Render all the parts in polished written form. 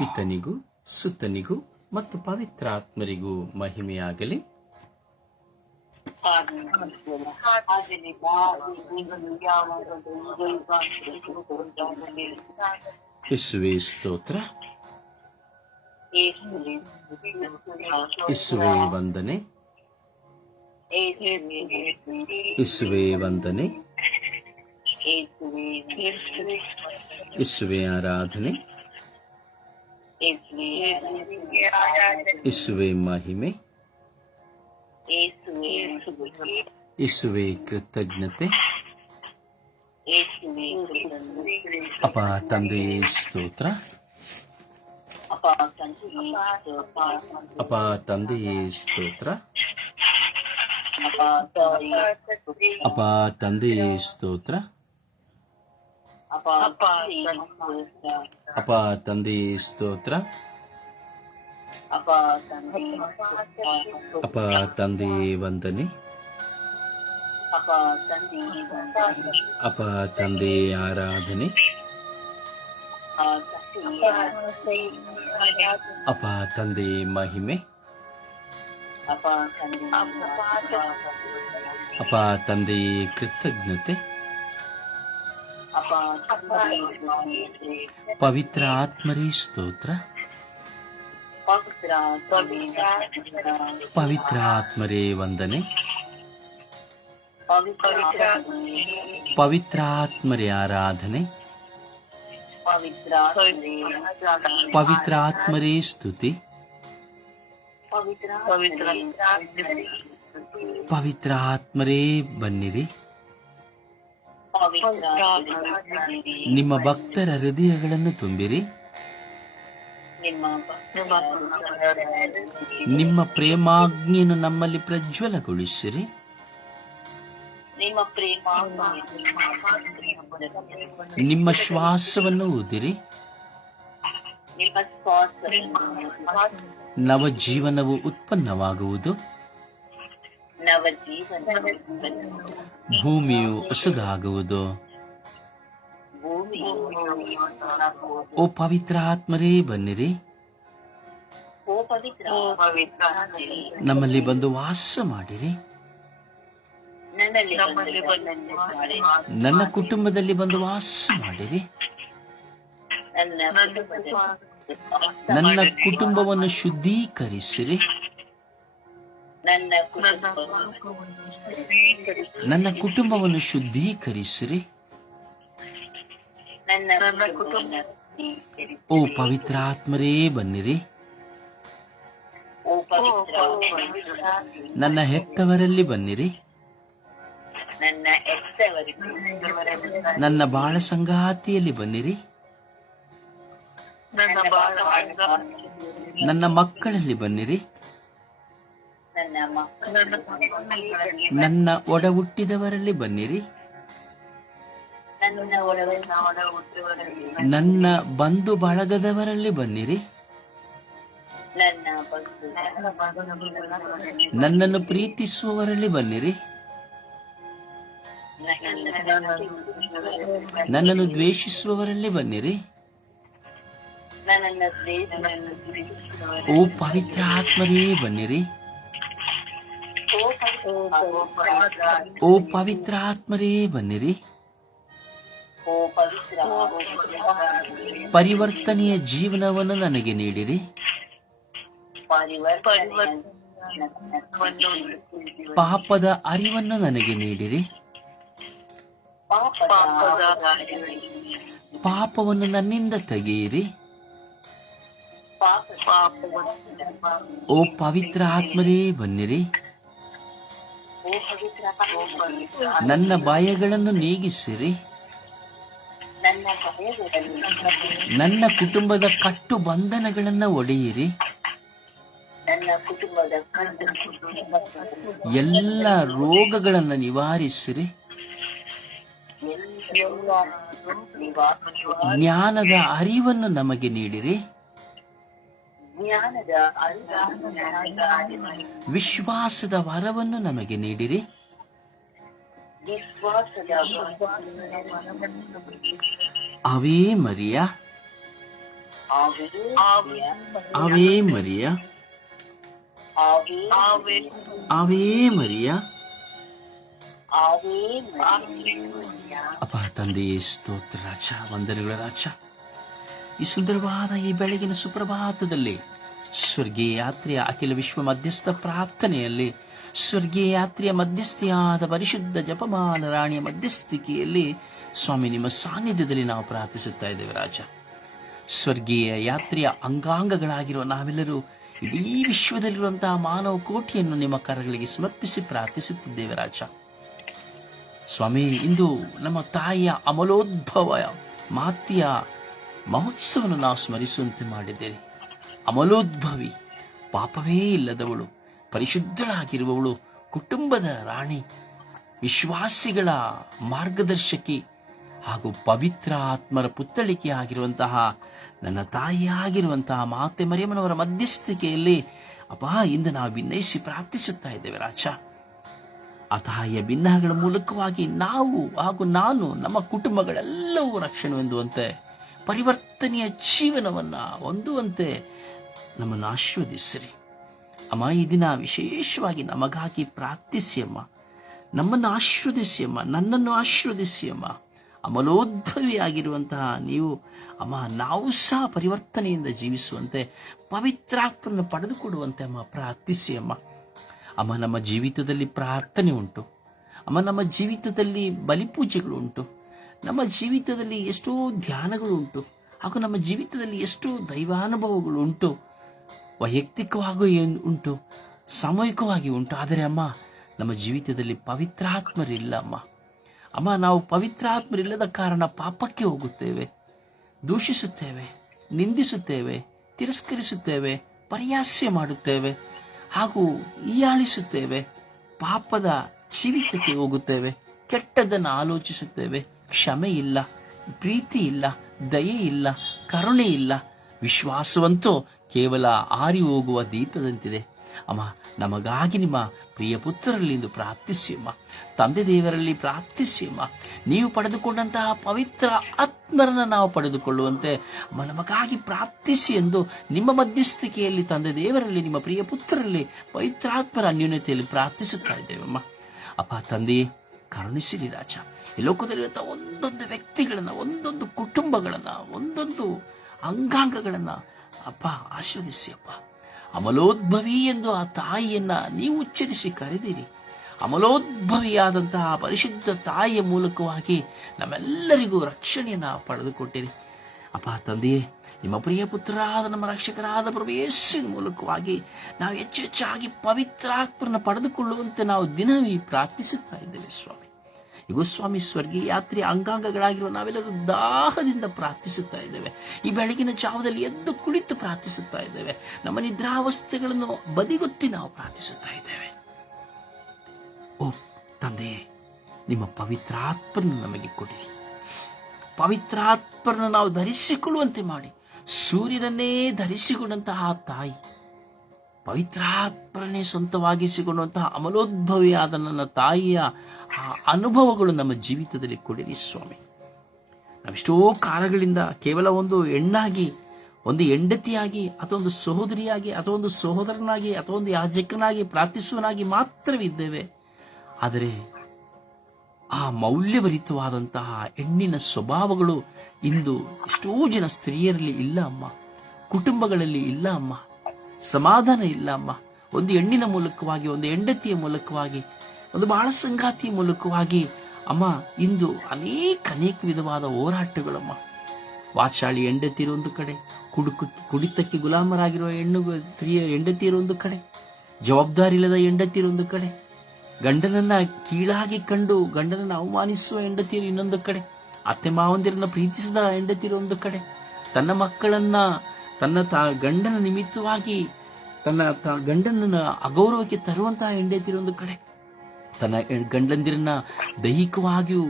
ಪಿತನಿಗೂ ಸುತನಿಗೂ ಮತ್ತು ಪವಿತ್ರಾತ್ಮರಿಗೂ ಮಹಿಮೆಯಾಗಲಿ. ಯೇಸುವೇ ಸ್ತೋತ್ರ, ಯೇಸುವೇ ವಂದನೆ, ಯೇಸುವೇ ವಂದನೆ, ಯೇಸುವೇ ಆರಾಧನೆ, ಯೇಸುವೇ ಮಹಿಮೆ, ಯೇಸುವೇ ಕೃತಜ್ಞತೆ. ಅಪ ತಂದೆಯೇ ಸ್ತೋತ್ರ, ಅಪ ತಂದೆಯೇ ಸ್ತೋತ್ರ, ಅಪ ತಂದೆಯೇ ಸ್ತೋತ್ರ, ಅಪ ತಂದೆಯೇ ಸ್ತೋತ್ರ, ಅಪ ತಂದೆಯೇ ವಂದನೆ, ಅಪ ತಂದೆಯೇ ಆರಾಧನೆ, ಅಪ ತಂದೆಯೇ ಮಹಿಮೆ, ಅಪ ತಂದೆಯೇ ಕೃತಜ್ಞತೆ. ಪವಿತ್ರ ಆತ್ಮರೇ ಸ್ತೋತ್ರ, ಪವಿತ್ರ ಆತ್ಮರೇ ವಂದನೆ, ಪವಿತ್ರ ಆತ್ಮರೇ ಆರಾಧನೆ, ಪವಿತ್ರ ಆತ್ಮರೇ ಸ್ತುತಿ, ಪವಿತ್ರ ಆತ್ಮರೇ ಬನ್ನಿರಿ. ನಿಮ್ಮ ಭಕ್ತರ ಹೃದಯಗಳನ್ನು ತುಂಬಿರಿ. ನಿಮ್ಮ ಪ್ರೇಮಾಗ್ನಿಯನ್ನು ನಮ್ಮಲ್ಲಿ ಪ್ರಜ್ವಲಗೊಳಿಸಿರಿ. ನಿಮ್ಮ ಶ್ವಾಸವನ್ನು ಊದಿರಿ. ನವಜೀವನವು ಉತ್ಪನ್ನವಾಗುವುದು. ಭೂಮಿಯು ಹೊಸದಾಗುವುದು. ಓ ಪವಿತ್ರ ಆತ್ಮರೇ ಬನ್ನಿರಿ. ನಮ್ಮಲ್ಲಿ ಬಂದು ವಾಸ ಮಾಡಿರಿ. ನನ್ನ ಕುಟುಂಬದಲ್ಲಿ ಬಂದು ವಾಸ ಮಾಡಿರಿ. ನನ್ನ ಕುಟುಂಬವನ್ನು ಶುದ್ಧೀಕರಿಸಿರಿ. ನನ್ನ ಕುಟುಂಬವನ್ನು ಶುದ್ಧೀಕರಿಸಿರಿ. ಓ ಪವಿತ್ರ ಆತ್ಮರೇ ಬನ್ನಿರಿ. ನನ್ನ ಹೆತ್ತವರಲ್ಲಿ ಬನ್ನಿರಿ. ನನ್ನ ಬಾಳ ಸಂಗಾತಿಯಲ್ಲಿ ಬನ್ನಿರಿ. ನನ್ನ ಮಕ್ಕಳಲ್ಲಿ ಬನ್ನಿರಿ. ನನ್ನ ಒಡ ಹುಟ್ಟಿದವರಲ್ಲಿ ಬನ್ನಿರಿ. ನನ್ನ ಬಂಧು ಬಳಗದವರಲ್ಲಿ ಬನ್ನಿರಿ. ನನ್ನನ್ನು ಪ್ರೀತಿಸುವವರಲ್ಲಿ ಬನ್ನಿರಿ. ನನ್ನನ್ನು ದ್ವೇಷಿಸುವವರಲ್ಲಿ ಬನ್ನಿರಿ. ಓ ಪವಿತ್ರ ಆತ್ಮರೇ ಬನ್ನಿರಿ. ಓ ಪವಿತ್ರ ಆತ್ಮರೇ ಬನ್ನಿರಿ. ಪರಿವರ್ತನೆಯ ಜೀವನವನ್ನು ನನಗೆ ನೀಡಿರಿ. ಪಾಪದ ಅರಿವನ್ನು ನನಗೆ ನೀಡಿರಿ. ಪಾಪವನ್ನು ನನ್ನಿಂದ ತೆಗೆಯಿರಿ. ಓ ಪವಿತ್ರ ಆತ್ಮರೇ ಬನ್ನಿರಿ. ನನ್ನ ಭಯಗಳನ್ನು ನೀಗಿಸಿರಿ. ನನ್ನ ಕುಟುಂಬದ ಕಟ್ಟು ಬಂಧನಗಳನ್ನು ಒಡೆಯಿರಿ. ಎಲ್ಲ ರೋಗಗಳನ್ನು ನಿವಾರಿಸಿರಿ. ಜ್ಞಾನದ ಅರಿವನ್ನು ನಮಗೆ ನೀಡಿರಿ. ವಿಶ್ವಾಸದ ವರವನ್ನು ನಮಗೆ ನೀಡಿರಿ. ಅವೇ ಮರಿಯ, ಆವೇ ಮರಿಯ, ಆವೇ ಮರಿಯ. ಅಪ್ಪ ತಂದೆಯೇ ಸ್ತೋತ್ರ ರಾಜ, ವಂದನೆಗಳ ರಾಜ. ಈ ಸುಂದರವಾದ ಈ ಬೆಳಗಿನ ಸುಪ್ರಭಾತದಲ್ಲಿ ಸ್ವರ್ಗೀಯ ಯಾತ್ರೆಯ ಅಖಿಲ ವಿಶ್ವ ಮಧ್ಯಸ್ಥ ಪ್ರಾರ್ಥನೆಯಲ್ಲಿ, ಸ್ವರ್ಗೀಯ ಯಾತ್ರೆಯ ಮಧ್ಯಸ್ಥಿಯಾದ ಪರಿಶುದ್ಧ ಜಪಮಾಲ ರಾಣಿಯ ಮಧ್ಯಸ್ಥಿಕೆಯಲ್ಲಿ ಸ್ವಾಮಿ ನಿಮ್ಮ ಸಾನ್ನಿಧ್ಯದಲ್ಲಿ ನಾವು ಪ್ರಾರ್ಥಿಸುತ್ತಾ ಇದ್ದೇವೆ ರಾಜ. ಸ್ವರ್ಗೀಯ ಯಾತ್ರೆಯ ಅಂಗಾಂಗಗಳಾಗಿರುವ ನಾವೆಲ್ಲರೂ ಇಡೀ ವಿಶ್ವದಲ್ಲಿರುವಂತಹ ಮಾನವ ಕೋಟಿಯನ್ನು ನಿಮ್ಮ ಕರಗಳಿಗೆ ಸಮರ್ಪಿಸಿ ಪ್ರಾರ್ಥಿಸುತ್ತಿದ್ದೇವೆ ರಾಜ. ಸ್ವಾಮಿ, ಇಂದು ನಮ್ಮ ತಾಯಿಯ ಅಮಲೋದ್ಭವ ಮಾತೆಯ ಮಹೋತ್ಸವವನ್ನು ನಾವು ಸ್ಮರಿಸುವಂತೆ ಮಾಡಿದ್ದೇವೆ. ಅಮಲೋದ್ಭವಿ, ಪಾಪವೇ ಇಲ್ಲದವಳು, ಪರಿಶುದ್ಧಳಾಗಿರುವವಳು, ಕುಟುಂಬದ ರಾಣಿ, ವಿಶ್ವಾಸಿಗಳ ಮಾರ್ಗದರ್ಶಕಿ ಹಾಗೂ ಪವಿತ್ರ ಆತ್ಮರ ಪುತ್ತಳಿಕೆ ಆಗಿರುವಂತಹ ನನ್ನ ತಾಯಿಯಾಗಿರುವಂತಹ ಮಾತೆ ಮರಿಯಮ್ಮನವರ ಮಧ್ಯಸ್ಥಿಕೆಯಲ್ಲಿ ಅಪ್ಪ ಇಂದು ನಾವು ಭಿನ್ನಯಿಸಿ ಪ್ರಾರ್ಥಿಸುತ್ತಾ ಇದ್ದೇವೆ ರಾಜ. ಆ ತಾಯಿಯ ಭಿನ್ನಗಳ ಮೂಲಕವಾಗಿ ನಾವು ಹಾಗೂ ನಾನು, ನಮ್ಮ ಕುಟುಂಬಗಳೆಲ್ಲವೂ ರಕ್ಷಣೆ ಹೊಂದುವಂತೆ, ಪರಿವರ್ತನೆಯ ಜೀವನವನ್ನು ಹೊಂದುವಂತೆ ನಮ್ಮನ್ನು ಆಶೀರ್ವದಿಸಿರಿ ಅಮ್ಮ. ಈ ದಿನ ವಿಶೇಷವಾಗಿ ನಮಗಾಗಿ ಪ್ರಾರ್ಥಿಸಿ ಅಮ್ಮ. ನಮ್ಮನ್ನು ಆಶೀರ್ವದಿಸಿ ಅಮ್ಮ, ನನ್ನನ್ನು ಆಶೀರ್ವದಿಸಿ ಅಮ್ಮ. ಅಮಲೋದ್ಭವಿಯಾಗಿರುವಂತಹ ನೀವು ಅಮ್ಮ, ನಾವು ಸಹ ಪರಿವರ್ತನೆಯಿಂದ ಜೀವಿಸುವಂತೆ, ಪವಿತ್ರಾತ್ಮನ ಪಡೆದುಕೊಡುವಂತೆ ಅಮ್ಮ ಪ್ರಾರ್ಥಿಸಿ ಅಮ್ಮ. ಅಮ್ಮ, ನಮ್ಮ ಜೀವಿತದಲ್ಲಿ ಪ್ರಾರ್ಥನೆ ಉಂಟು ಅಮ್ಮ, ನಮ್ಮ ಜೀವಿತದಲ್ಲಿ ಬಲಿಪೂಜೆಗಳು ಉಂಟು, ನಮ್ಮ ಜೀವಿತದಲ್ಲಿ ಎಷ್ಟೋ ಧ್ಯಾನಗಳು ಉಂಟು, ಹಾಗೂ ನಮ್ಮ ಜೀವಿತದಲ್ಲಿ ಎಷ್ಟೋ ದೈವಾನುಭವಗಳು ಉಂಟು. ವೈಯಕ್ತಿಕವಾಗೂ ಉಂಟು, ಸಾಮೂಹಿಕವಾಗಿ ಉಂಟು. ಆದರೆ ಅಮ್ಮ, ನಮ್ಮ ಜೀವಿತದಲ್ಲಿ ಪವಿತ್ರಾತ್ಮರಿಲ್ಲ ಅಮ್ಮ. ಅಮ್ಮ, ನಾವು ಪವಿತ್ರಾತ್ಮರಿಲ್ಲದ ಕಾರಣ ಪಾಪಕ್ಕೆ ಹೋಗುತ್ತೇವೆ, ದೂಷಿಸುತ್ತೇವೆ, ನಿಂದಿಸುತ್ತೇವೆ, ತಿರಸ್ಕರಿಸುತ್ತೇವೆ, ಪರಿಹಾಸ್ಯ ಮಾಡುತ್ತೇವೆ ಹಾಗೂ ಹೀಯಾಳಿಸುತ್ತೇವೆ. ಪಾಪದ ಜೀವಿತಕ್ಕೆ ಹೋಗುತ್ತೇವೆ, ಕೆಟ್ಟದ್ದನ್ನು ಆಲೋಚಿಸುತ್ತೇವೆ. ಕ್ಷಮೆ ಇಲ್ಲ, ಪ್ರೀತಿ ಇಲ್ಲ, ದಯೆ ಇಲ್ಲ, ಕರುಣೆ ಇಲ್ಲ. ವಿಶ್ವಾಸವಂತೂ ಕೇವಲ ಆರಿ ಹೋಗುವ ದೀಪದಂತಿದೆ ಅಮ್ಮ. ನಮಗಾಗಿ ನಿಮ್ಮ ಪ್ರಿಯ ಪುತ್ರರಲ್ಲಿ ಇಂದು ಪ್ರಾರ್ಥಿಸಿ ಅಮ್ಮ. ತಂದೆ ದೇವರಲ್ಲಿ ಪ್ರಾರ್ಥಿಸಿ ಅಮ್ಮ. ನೀವು ಪಡೆದುಕೊಂಡಂತಹ ಪವಿತ್ರ ಆತ್ಮರನ್ನು ನಾವು ಪಡೆದುಕೊಳ್ಳುವಂತೆ ಅಮ್ಮ ನಮಗಾಗಿ ಪ್ರಾರ್ಥಿಸಿ ಎಂದು ನಿಮ್ಮ ಮಧ್ಯಸ್ಥಿಕೆಯಲ್ಲಿ ತಂದೆ ದೇವರಲ್ಲಿ, ನಿಮ್ಮ ಪ್ರಿಯ ಪುತ್ರರಲ್ಲಿ ಪವಿತ್ರಾತ್ಮರ ಅನ್ಯೋನ್ಯತೆಯಲ್ಲಿ ಪ್ರಾರ್ಥಿಸುತ್ತಾ ಇದ್ದೇವಮ್ಮ. ಅಪ್ಪ ತಂದೆಯೇ, ಕರುಣಿಸಿರಿ ರಾಜ. ಈ ಲೋಕದಲ್ಲಿರುವಂಥ ಒಂದೊಂದು ವ್ಯಕ್ತಿಗಳನ್ನು, ಒಂದೊಂದು ಕುಟುಂಬಗಳನ್ನು, ಒಂದೊಂದು ಅಂಗಾಂಗಗಳನ್ನು ಅಪ್ಪ ಆಶೀರ್ವದಿಸಿ ಅಪ್ಪ. ಅಮಲೋದ್ಭವಿ ಎಂದು ಆ ತಾಯಿಯನ್ನ ನೀವು ಉಚ್ಚರಿಸಿ ಕರೆದಿರಿ. ಅಮಲೋದ್ಭವಿಯಾದಂತಹ ಪರಿಶುದ್ಧ ತಾಯಿಯ ಮೂಲಕವಾಗಿ ನಮ್ಮೆಲ್ಲರಿಗೂ ರಕ್ಷಣೆಯನ್ನು ಪಡೆದುಕೊಟ್ಟಿರಿ ಅಪ್ಪ ತಂದೆಯೇ. ನಿಮ್ಮ ಪ್ರಿಯ ಪುತ್ರರಾದ ನಮ್ಮ ರಕ್ಷಕರಾದ ಪ್ರಭು ಯೇಸುವಿನ ಮೂಲಕವಾಗಿ ನಾವು ಹೆಚ್ಚು ಹೆಚ್ಚಾಗಿ ಪವಿತ್ರಾತ್ಮರನ್ನು ಪಡೆದುಕೊಳ್ಳುವಂತೆ ನಾವು ದಿನವೂ ಪ್ರಾರ್ಥಿಸುತ್ತಾ ಇದ್ದೇವೆ ಸ್ವಾಮಿ. ಇಗೋ ಸ್ವಾಮಿ, ಸ್ವರ್ಗೀಯ ಯಾತ್ರೆಯ ಅಂಗಾಂಗಗಳಾಗಿರುವ ನಾವೆಲ್ಲರೂ ದಾಹದಿಂದ ಪ್ರಾರ್ಥಿಸುತ್ತಾ ಇದ್ದೇವೆ. ಈ ಬೆಳಗಿನ ಜಾವದಲ್ಲಿ ಎದ್ದು ಕುಳಿತು ಪ್ರಾರ್ಥಿಸುತ್ತಾ ಇದ್ದೇವೆ. ನಮ್ಮ ನಿದ್ರಾವಸ್ಥೆಗಳನ್ನು ಬದಿಗೊತ್ತಿ ನಾವು ಪ್ರಾರ್ಥಿಸುತ್ತಾ ಇದ್ದೇವೆ. ಓ ತಂದೆಯೇ, ನಿಮ್ಮ ಪವಿತ್ರಾತ್ಮರನ್ನು ನಮಗೆ ಕೊಡಿರಿ. ಪವಿತ್ರಾತ್ಮರನ್ನು ನಾವು ಧರಿಸಿಕೊಳ್ಳುವಂತೆ ಮಾಡಿ. ಸೂರ್ಯನನ್ನೇ ಧರಿಸಿಕೊಂಡಂತಹ ತಾಯಿ, ಪವಿತ್ರಾತ್ಮರನ್ನೇ ಸ್ವಂತವಾಗಿಸಿಕೊಳ್ಳುವಂತಹ ಅಮಲೋದ್ಭವಿಯಾದ ನನ್ನ ತಾಯಿಯ ಆ ಅನುಭವಗಳು ನಮ್ಮ ಜೀವಿತದಲ್ಲಿ ಕೊಡಿರಿ ಸ್ವಾಮಿ. ನಾವೆಷ್ಟೋ ಕಾಲಗಳಿಂದ ಕೇವಲ ಒಂದು ಹೆಣ್ಣಾಗಿ, ಒಂದು ಹೆಂಡತಿಯಾಗಿ, ಅಥವಾ ಒಂದು ಸಹೋದರಿಯಾಗಿ, ಅಥವಾ ಒಂದು ಸಹೋದರನಾಗಿ, ಅಥವಾ ಒಂದು ಯಾಜಕನಾಗಿ, ಪ್ರಾರ್ಥಿಸುವನಾಗಿ ಮಾತ್ರವಿದ್ದೇವೆ. ಆದರೆ ಆ ಮೌಲ್ಯಭರಿತವಾದಂತಹ ಹೆಣ್ಣಿನ ಸ್ವಭಾವಗಳು ಇಂದು ಎಷ್ಟೋ ಜನ ಸ್ತ್ರೀಯರಲ್ಲಿ ಇಲ್ಲ ಅಮ್ಮ. ಕುಟುಂಬಗಳಲ್ಲಿ ಇಲ್ಲ ಅಮ್ಮ. ಸಮಾಧಾನ ಇಲ್ಲ ಅಮ್ಮ. ಒಂದು ಹೆಣ್ಣಿನ ಮೂಲಕವಾಗಿ, ಒಂದು ಹೆಂಡತಿಯ ಮೂಲಕವಾಗಿ, ಒಂದು ಬಾಳ ಸಂಗಾತಿಯ ಮೂಲಕವಾಗಿ ಅಮ್ಮ ಇಂದು ಅನೇಕ ವಿಧವಾದ ಹೋರಾಟಗಳಮ್ಮ. ವಾಚಾಳಿ ಹೆಂಡತಿರು ಒಂದು ಕಡೆ, ಕುಡಿತಕ್ಕೆ ಗುಲಾಮರಾಗಿರುವ ಸ್ತ್ರೀಯ ಹೆಂಡತಿಯರು ಒಂದು ಕಡೆ, ಜವಾಬ್ದಾರಿ ಇಲ್ಲದ ಹೆಂಡತಿಯರು ಒಂದು ಕಡೆ, ಗಂಡನನ್ನ ಕೀಳಾಗಿ ಕಂಡು ಗಂಡನನ್ನು ಅವಮಾನಿಸುವ ಹೆಂಡತಿಯರು ಇನ್ನೊಂದು ಕಡೆ, ಅತ್ತೆ ಮಾವಂದಿರನ್ನ ಪ್ರೀತಿಸಿದ ಹೆಂಡತಿಯರು ಒಂದು ಕಡೆ, ತನ್ನ ಮಕ್ಕಳನ್ನ ತನ್ನ ಗಂಡನ ನಿಮಿತ್ತವಾಗಿ ತನ್ನ ಗಂಡನನ್ನ ಅಗೌರವಕ್ಕೆ ತರುವಂತಹ ಹೆಂಡತಿಯರು ಒಂದು ಕಡೆ, ತನ್ನ ಗಂಡಂದಿರನ್ನ ದೈಹಿಕವಾಗಿಯೂ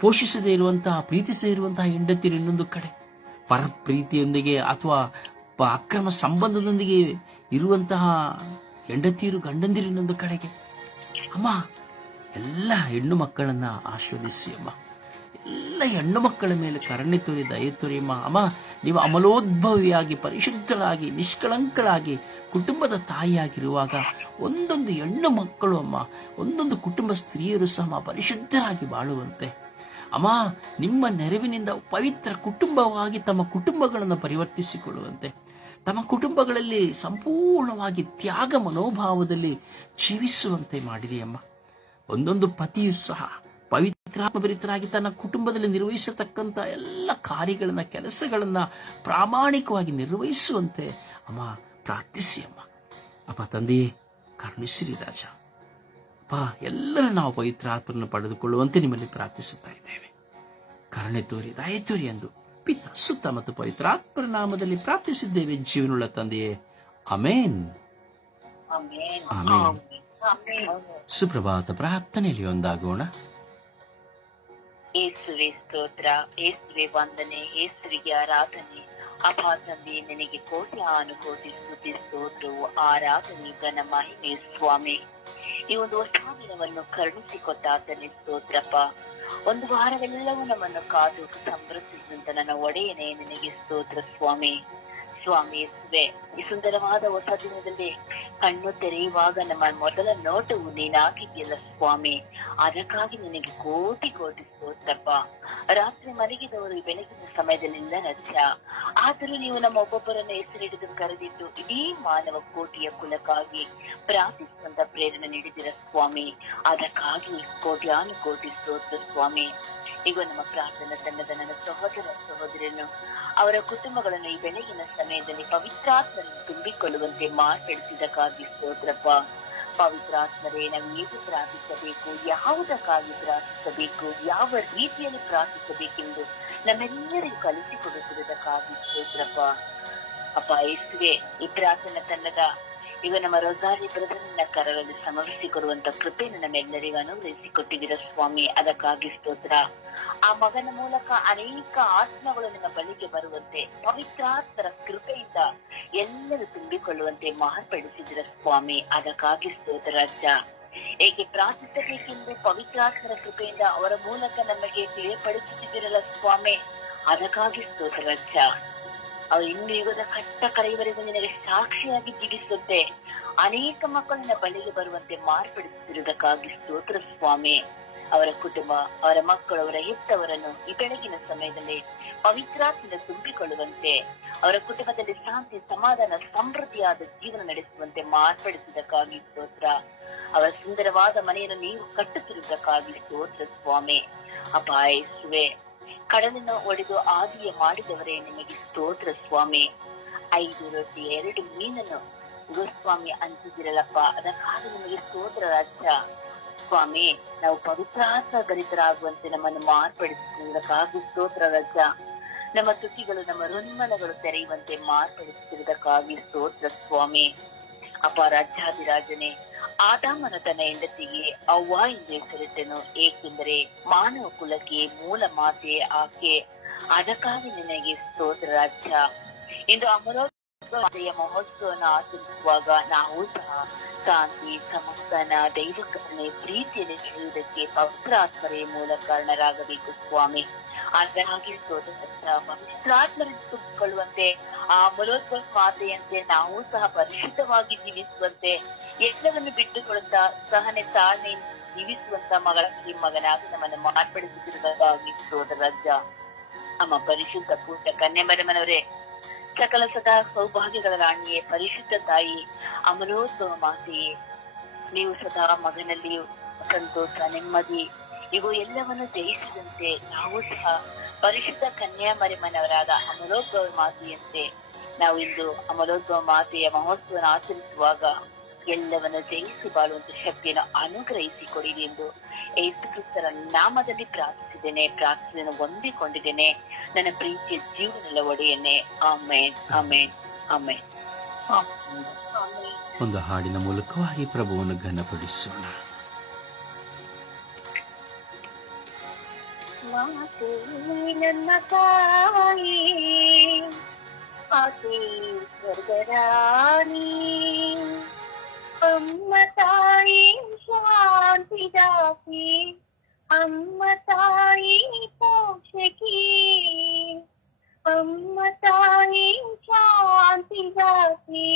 ಪೋಷಿಸದೇ ಇರುವಂತಹ, ಪ್ರೀತಿಸದೇ ಇರುವಂತಹ ಹೆಂಡತಿಯರು ಇನ್ನೊಂದು ಕಡೆ, ಪರ ಪ್ರೀತಿಯೊಂದಿಗೆ ಅಥವಾ ಅಕ್ರಮ ಸಂಬಂಧದೊಂದಿಗೆ ಇರುವಂತಹ ಹೆಂಡತಿಯರು ಗಂಡಂದಿರು ಇನ್ನೊಂದು ಕಡೆಗೆ. ಅಮ್ಮ, ಎಲ್ಲ ಹೆಣ್ಣು ಮಕ್ಕಳನ್ನ ಆಶೀರ್ವದಿಸಿ ಅಮ್ಮ. ಎಲ್ಲ ಹೆಣ್ಣು ಮಕ್ಕಳ ಮೇಲೆ ಕರುಣೆ ತೋರಿ ದಯೆ ತೋರಿಯಮ್ಮ. ಅಮ್ಮ, ನೀವು ಅಮಲೋದ್ಭವಿಯಾಗಿ ಪರಿಶುದ್ಧಳಾಗಿ ನಿಷ್ಕಳಂಕಳಾಗಿ ಕುಟುಂಬದ ತಾಯಿಯಾಗಿರುವಾಗ ಒಂದೊಂದು ಹೆಣ್ಣು ಮಕ್ಕಳು ಅಮ್ಮ, ಒಂದೊಂದು ಕುಟುಂಬ ಸ್ತ್ರೀಯರು ಸಹ ಪರಿಶುದ್ಧರಾಗಿ ಬಾಳುವಂತೆ ಅಮ್ಮ, ನಿಮ್ಮ ನೆರವಿನಿಂದ ಪವಿತ್ರ ಕುಟುಂಬವಾಗಿ ತಮ್ಮ ಕುಟುಂಬಗಳನ್ನು ಪರಿವರ್ತಿಸಿಕೊಳ್ಳುವಂತೆ, ತಮ್ಮ ಕುಟುಂಬಗಳಲ್ಲಿ ಸಂಪೂರ್ಣವಾಗಿ ತ್ಯಾಗ ಮನೋಭಾವದಲ್ಲಿ ಜೀವಿಸುವಂತೆ ಮಾಡಿರಿ ಅಮ್ಮ. ಒಂದೊಂದು ಪತಿಯು ಸಹ ಪವಿತ್ರಾತ್ಮಭರಿತರಾಗಿ ತನ್ನ ಕುಟುಂಬದಲ್ಲಿ ನಿರ್ವಹಿಸತಕ್ಕಂಥ ಎಲ್ಲ ಕಾರ್ಯಗಳನ್ನ ಕೆಲಸಗಳನ್ನ ಪ್ರಾಮಾಣಿಕವಾಗಿ ನಿರ್ವಹಿಸುವಂತೆ ಅಮ್ಮ ಪ್ರಾರ್ಥಿಸಿ ಅಮ್ಮ. ಅಪ್ಪ ತಂದೆಯೇ, ಕರುಣಿಸಿರಿ ರಾಜ. ಅಪ್ಪ, ಎಲ್ಲರೂ ನಾವು ಪವಿತ್ರಾತ್ಮರನ್ನು ಪಡೆದುಕೊಳ್ಳುವಂತೆ ನಿಮ್ಮಲ್ಲಿ ಪ್ರಾರ್ಥಿಸುತ್ತಾ ಇದ್ದೇವೆ. ಕರುಣೆ ತೋರಿ ದಯೆ ತೋರಿ ಎಂದು ಪಿತ ಸುತ್ತ ಮತ್ತು ಪವಿತ್ರಾತ್ಮರ ನಾಮದಲ್ಲಿ ಪ್ರಾರ್ಥಿಸಿದ್ದೇವೆ ಜೀವನುಳ್ಳ ತಂದೆಯೇ, ಅಮೇನ್ ಆಮೇನ್. ಸುಪ್ರಭಾತ ಪ್ರಾರ್ಥನೆಯಲ್ಲಿ ಒಂದಾಗೋಣ. ಯೇಸುವೆ ಸ್ತೋತ್ರ, ಯೇಸುವೆ ವಂದನೆ, ಯೇಸುವಿಗೆ ಆರಾಧನೆ. ಅಪ್ಪ ತಂದೆ, ನಿನಗೆ ಕೋಟ್ಯಾನುಕೋಟಿ ಸ್ತುತಿ ಸ್ತೋತ್ರವು, ಆರಾಧನೆ, ಘನ ಮಹಿಮೆ ಸ್ವಾಮಿ. ಈ ಒಂದು ಹೊಸ ದಿನವನ್ನು ಕರುಣಿಸಿಕೊಟ್ಟಾತನೇ ಸ್ತೋತ್ರಪ್ಪ. ಒಂದು ವಾರವೆಲ್ಲವೂ ನಮ್ಮನ್ನು ಕಾದು ಸಮೃದ್ಧಿಸಿದಂತ ನನ್ನ ಒಡೆಯನೇ ನಿನಗೆ ಸ್ತೋತ್ರ ಸ್ವಾಮಿ. ಸ್ವಾಮಿ ಯೇಸುವೆ, ಈ ಸುಂದರವಾದ ಹೊಸ ದಿನದಲ್ಲಿ ಕಣ್ಣು ತೆರೆಯುವಾಗ ನಮ್ಮ ಮೊದಲ ನೋಟವು ನೀನಾಗಿದ್ಯಲ್ಲ ಸ್ವಾಮಿ. ಅದಕ್ಕಾಗಿ ನಿನಗೆ ಕೋಟಿ ಕೋಟಿ ಸ್ತೋತ್ರಪ್ಪ. ರಾತ್ರಿ ಮಲಗಿದವರು ಬೆಳಗಿನ ಸಮಯದಲ್ಲಿಲ್ಲ ರಜ, ಆದರೂ ನೀವು ನಮ್ಮ ಒಬ್ಬೊಬ್ಬರನ್ನ ಹೆಸರಿಡಿದು ಕರೆದಿದ್ದು ಇಡೀ ಮಾನವ ಕೋಟಿಯ ಕುಲಕ್ಕಾಗಿ ಪ್ರಾರ್ಥಿಸುವಂತ ಪ್ರೇರಣೆ ನೀಡಿದಿರ ಸ್ವಾಮಿ. ಅದಕ್ಕಾಗಿ ಕೋಟ್ಯಾನುಕೋಟಿ ಸ್ತೋತ್ರ ಸ್ವಾಮಿ. ಈಗ ನಮ್ಮ ಪ್ರಾರ್ಥನಾ ತಂಡದ ನನ್ನ ಸಹೋದರ ಸಹೋದರಿಯನ್ನು, ಅವರ ಕುಟುಂಬಗಳನ್ನು ಈ ಬೆಳಗಿನ ಸಮಯದಲ್ಲಿ ಪವಿತ್ರಾತ್ಮರನ್ನು ತುಂಬಿಕೊಳ್ಳುವಂತೆ ಮಾರ್ಪಡಿಸಿದಕ್ಕಾಗಿ ಸ್ತೋತ್ರಪ್ಪ. ಪವಿತ್ರಾತ್ಮರೇ, ನಾವು ಹೇಗೆ ಪ್ರಾರ್ಥಿಸಬೇಕು, ಯಾವುದಕ್ಕಾಗಿ ಪ್ರಾರ್ಥಿಸಬೇಕು, ಯಾವ ರೀತಿಯಲ್ಲಿ ಪ್ರಾರ್ಥಿಸಬೇಕೆಂದು ನಮ್ಮೆಲ್ಲರಿಗೂ ಕಲಿಸಿಕೊಡುತ್ತಿರುವುದಕ್ಕಾಗಿ ಸ್ತೋತ್ರಪ್ಪ. ಅಪ್ಪ ಯೇಸುವೆ, ಈ ಪ್ರಾರ್ಥನಾ ತಂಡದ ಈಗ ನಮ್ಮ ರೊಸಾರಿ ಬ್ರದರ್ನ ಕರಗಳಲ್ಲಿ ಸಮರ್ಪಿಸಿಕೊಡುವಂತ ಕೃಪೆಯನ್ನು ನಮ್ಮೆಲ್ಲರಿಗೂ ಅನುಗ್ರಹಿಸಿಕೊಟ್ಟಿದ್ದೀರ ಸ್ವಾಮಿ. ಅದಕ್ಕಾಗಿ ಸ್ತೋತ್ರ. ಆ ಮಗನ ಮೂಲಕ ಅನೇಕ ಆತ್ಮಗಳು ನಿಮ್ಮ ಬಳಿಗೆ ಬರುವಂತೆ ಪವಿತ್ರಾತ್ಮರ ಕೃಪೆಯಿಂದ ಎಲ್ಲರೂ ತುಂಬಿಕೊಳ್ಳುವಂತೆ ಮಾರ್ಪಡಿಸಿದಿರ ಸ್ವಾಮಿ. ಅದಕ್ಕಾಗಿ ಸ್ತೋತ್ರ ರಾಜ. ಹೇಗೆ ಪ್ರಾರ್ಥಿಸಬೇಕೆಂದು ಪವಿತ್ರಾತ್ಮರ ಕೃಪೆಯಿಂದ ಅವರ ಮೂಲಕ ನಮಗೆ ತಿಳಿಪಡಿಸುತ್ತಿದ್ದೀರಲ್ಲ ಸ್ವಾಮಿ. ಅದಕ್ಕಾಗಿ ಸ್ತೋತ್ರ ರಾಜ. ಅವರು ಇನ್ನು ಯುಗದ ಕಟ್ಟ ಕರೆಯವರೆಗೂ ನಿನಗೆ ಸಾಕ್ಷಿಯಾಗಿ ಜೀವಿಸುತ್ತೆ ಅನೇಕ ಮಕ್ಕಳನ್ನ ಬಳಿಗೆ ಬರುವಂತೆ ಮಾರ್ಪಡಿಸುತ್ತಿರುವುದಕ್ಕಾಗಿ ಸ್ತೋತ್ರ ಸ್ವಾಮಿ. ಅವರ ಕುಟುಂಬ, ಅವರ ಮಕ್ಕಳು, ಅವರ ಹೆತ್ತವರನ್ನು ಈ ಬೆಳಗಿನ ಸಮಯದಲ್ಲಿ ಪವಿತ್ರಾತ್ಮದಿಂದ ತುಂಬಿಕೊಳ್ಳುವಂತೆ, ಅವರ ಕುಟುಂಬದಲ್ಲಿ ಶಾಂತಿ, ಸಮಾಧಾನ, ಸಮೃದ್ಧಿಯಾದ ಜೀವನ ನಡೆಸುವಂತೆ ಮಾರ್ಪಡಿಸುವುದಕ್ಕಾಗಿ ಸ್ತೋತ್ರ. ಅವರ ಸುಂದರವಾದ ಮನೆಯನ್ನು ನೀವು ಕಟ್ಟುತ್ತಿರುವುದಕ್ಕಾಗಿ ಸ್ತೋತ್ರ ಸ್ವಾಮಿ. ಅಪಾಯಿಸುವೆ, ಕಡಲನ್ನು ಒಡೆದು ಆದಿಯ ಮಾಡಿದವರೇ ನಿಮಗೆ ಸ್ತೋತ್ರ ಸ್ವಾಮಿ. 5 ರೊಟ್ಟಿ 2 ಮೀನನ್ನು ಗೋಸ್ವಾಮಿ ಹಂಚಿದಿರಲ್ಲಪ್ಪ, ಅದಕ್ಕಾಗಿ ನಿಮಗೆ ಸ್ತೋತ್ರ ರಾಜ. ಸ್ವಾಮಿ, ನಾವು ಪವಿತ್ರಾತ್ಮ ಭರಿತರಾಗುವಂತೆ ನಮ್ಮನ್ನು ಮಾರ್ಪಡಿಸುವುದಕ್ಕಾಗಿ ಸ್ತೋತ್ರ ರಾಜ. ನಮ್ಮ ತುಟಿಗಳು, ನಮ್ಮ ರುನ್ಮನಗಳು ತೆರೆಯುವಂತೆ ಮಾರ್ಪಡಿಸುವುದಕ್ಕಾಗಿ ಸ್ತೋತ್ರ ಸ್ವಾಮಿ. ಅಪ ರಾಜ್ಯಾಧಿರಾಜನೇ, ಆದಾಮನ ತನ್ನ ಹೆಂಡತಿಗೆ ಅವ್ವ ಎಂದು ಹೆಸರಿಟ್ಟನು, ಏಕೆಂದರೆ ಮಾನವ ಕುಲಕ್ಕೆ ಮೂಲ ಮಾತೆ ಆಕೆ. ಅದಕ್ಕಾಗಿ ನಿನಗೆ ಸ್ತೋತ್ರ ರಾಜ್ಯ. ಇಂದು ಅಮರೋತ್ಸವ ಮಹೋತ್ಸವವನ್ನು ಆಚರಿಸುವಾಗ ನಾವು ಸಹ ಶಾಂತಿ, ಸಮಾಧಾನ, ದೈವಕರಣೆ, ಪ್ರೀತಿಯಲ್ಲಿ ನಡೆಯುವುದಕ್ಕೆ ಪವಿತ್ರಾತ್ಮರೇ ಮೂಲ ಕಾರಣರಾಗಬೇಕು ಸ್ವಾಮಿ. ಅದಕ್ಕಾಗಿ ಸ್ತೋತ್ರ. ಪವಿತ್ರಾತ್ಮರಿಂದ ತುಂಬಿಕೊಳ್ಳುವಂತೆ ಆ ಅಮರೋತ್ಸವ ಮಾತೆಯಂತೆ ನಾವು ಸಹ ಪರಿಶುದ್ಧವಾಗಿ ಜೀವಿಸುವಂತೆ, ಎಲ್ಲವನ್ನು ಬಿಟ್ಟುಕೊಳ್ಳುತ್ತಾ ಸಹನೆ ತಾಳ್ಮೆ ಜೀವಿಸುವಂತ ಮಗನಾಗಿ ನಮ್ಮನ್ನು ಮಾರ್ಪಡಿಸುತ್ತಿರುವುದಕ್ಕಾಗಿ ಸ್ತೋತ್ರ ರಾಜ. ಅಮ್ಮ ಪರಿಶುದ್ಧ ಪೂರ್ಣ ಕನ್ಯಮರಮನವರೇ, ಸಕಲ ಸದಾ ಸೌಭಾಗ್ಯಗಳ ರಾಣಿಯೇ, ಪರಿಶುದ್ಧ ತಾಯಿ, ಅಮರೋತ್ಸವ ಮಾತೆಯೇ, ನೀವು ಸದಾ ಮಗನಲ್ಲಿ ಸಂತೋಷ, ನೆಮ್ಮದಿ ಇವು ಎಲ್ಲವನ್ನು ಜಯಿಸಿದಂತೆ ನಾವು ಸಹ ಪರಿಶುದ್ಧ ಕನ್ಯಾಮರಿಮನವರಾದ ಅಮರೋತ್ಸವ ಮಾತೆಯಂತೆ ನಾವು ಇಂದು ಅಮರೋತ್ಸವ ಮಾತೆಯ ಮಹೋತ್ಸವ ಆಚರಿಸುವಾಗ ಎಲ್ಲವನ್ನು ಜಯಿಸಿ ಬಾಳುವಂತ ಶಕ್ತಿಯನ್ನು ಅನುಗ್ರಹಿಸಿ ಕೊಡಿರಿ ಎಂದು ಯೇಸು ಕ್ರಿಸ್ತರ ನಾಮದಲ್ಲಿ ಪ್ರಾರ್ಥಿಸಿದ್ದೇನೆ, ಪ್ರಾರ್ಥನೆಯನ್ನು ಹೊಂದಿಕೊಂಡಿದ್ದೇನೆ ನನ್ನ ಪ್ರೀತಿಯ ಜೀವನದ ಒಡೆಯನ್ನೇ. ಆಮೇನ್, ಆಮೇನ್, ಆಮೇನ್. ಒಂದು ಹಾಡಿನ ಮೂಲಕವಾಗಿ ಪ್ರಭುವನ್ನು ಘನಪಡಿಸೋಣ. ನನ್ನ ತಾಯಿ ಆಕೆ ಸ್ವರ್ಗರಾಣಿ, ಅಮ್ಮ ತಾಯಿ ಶಾಂತಿದಾಸಿ, ಅಮ್ಮ ತಾಯಿ మోక్షకి అమ్మ తాయి శాంతి దాసి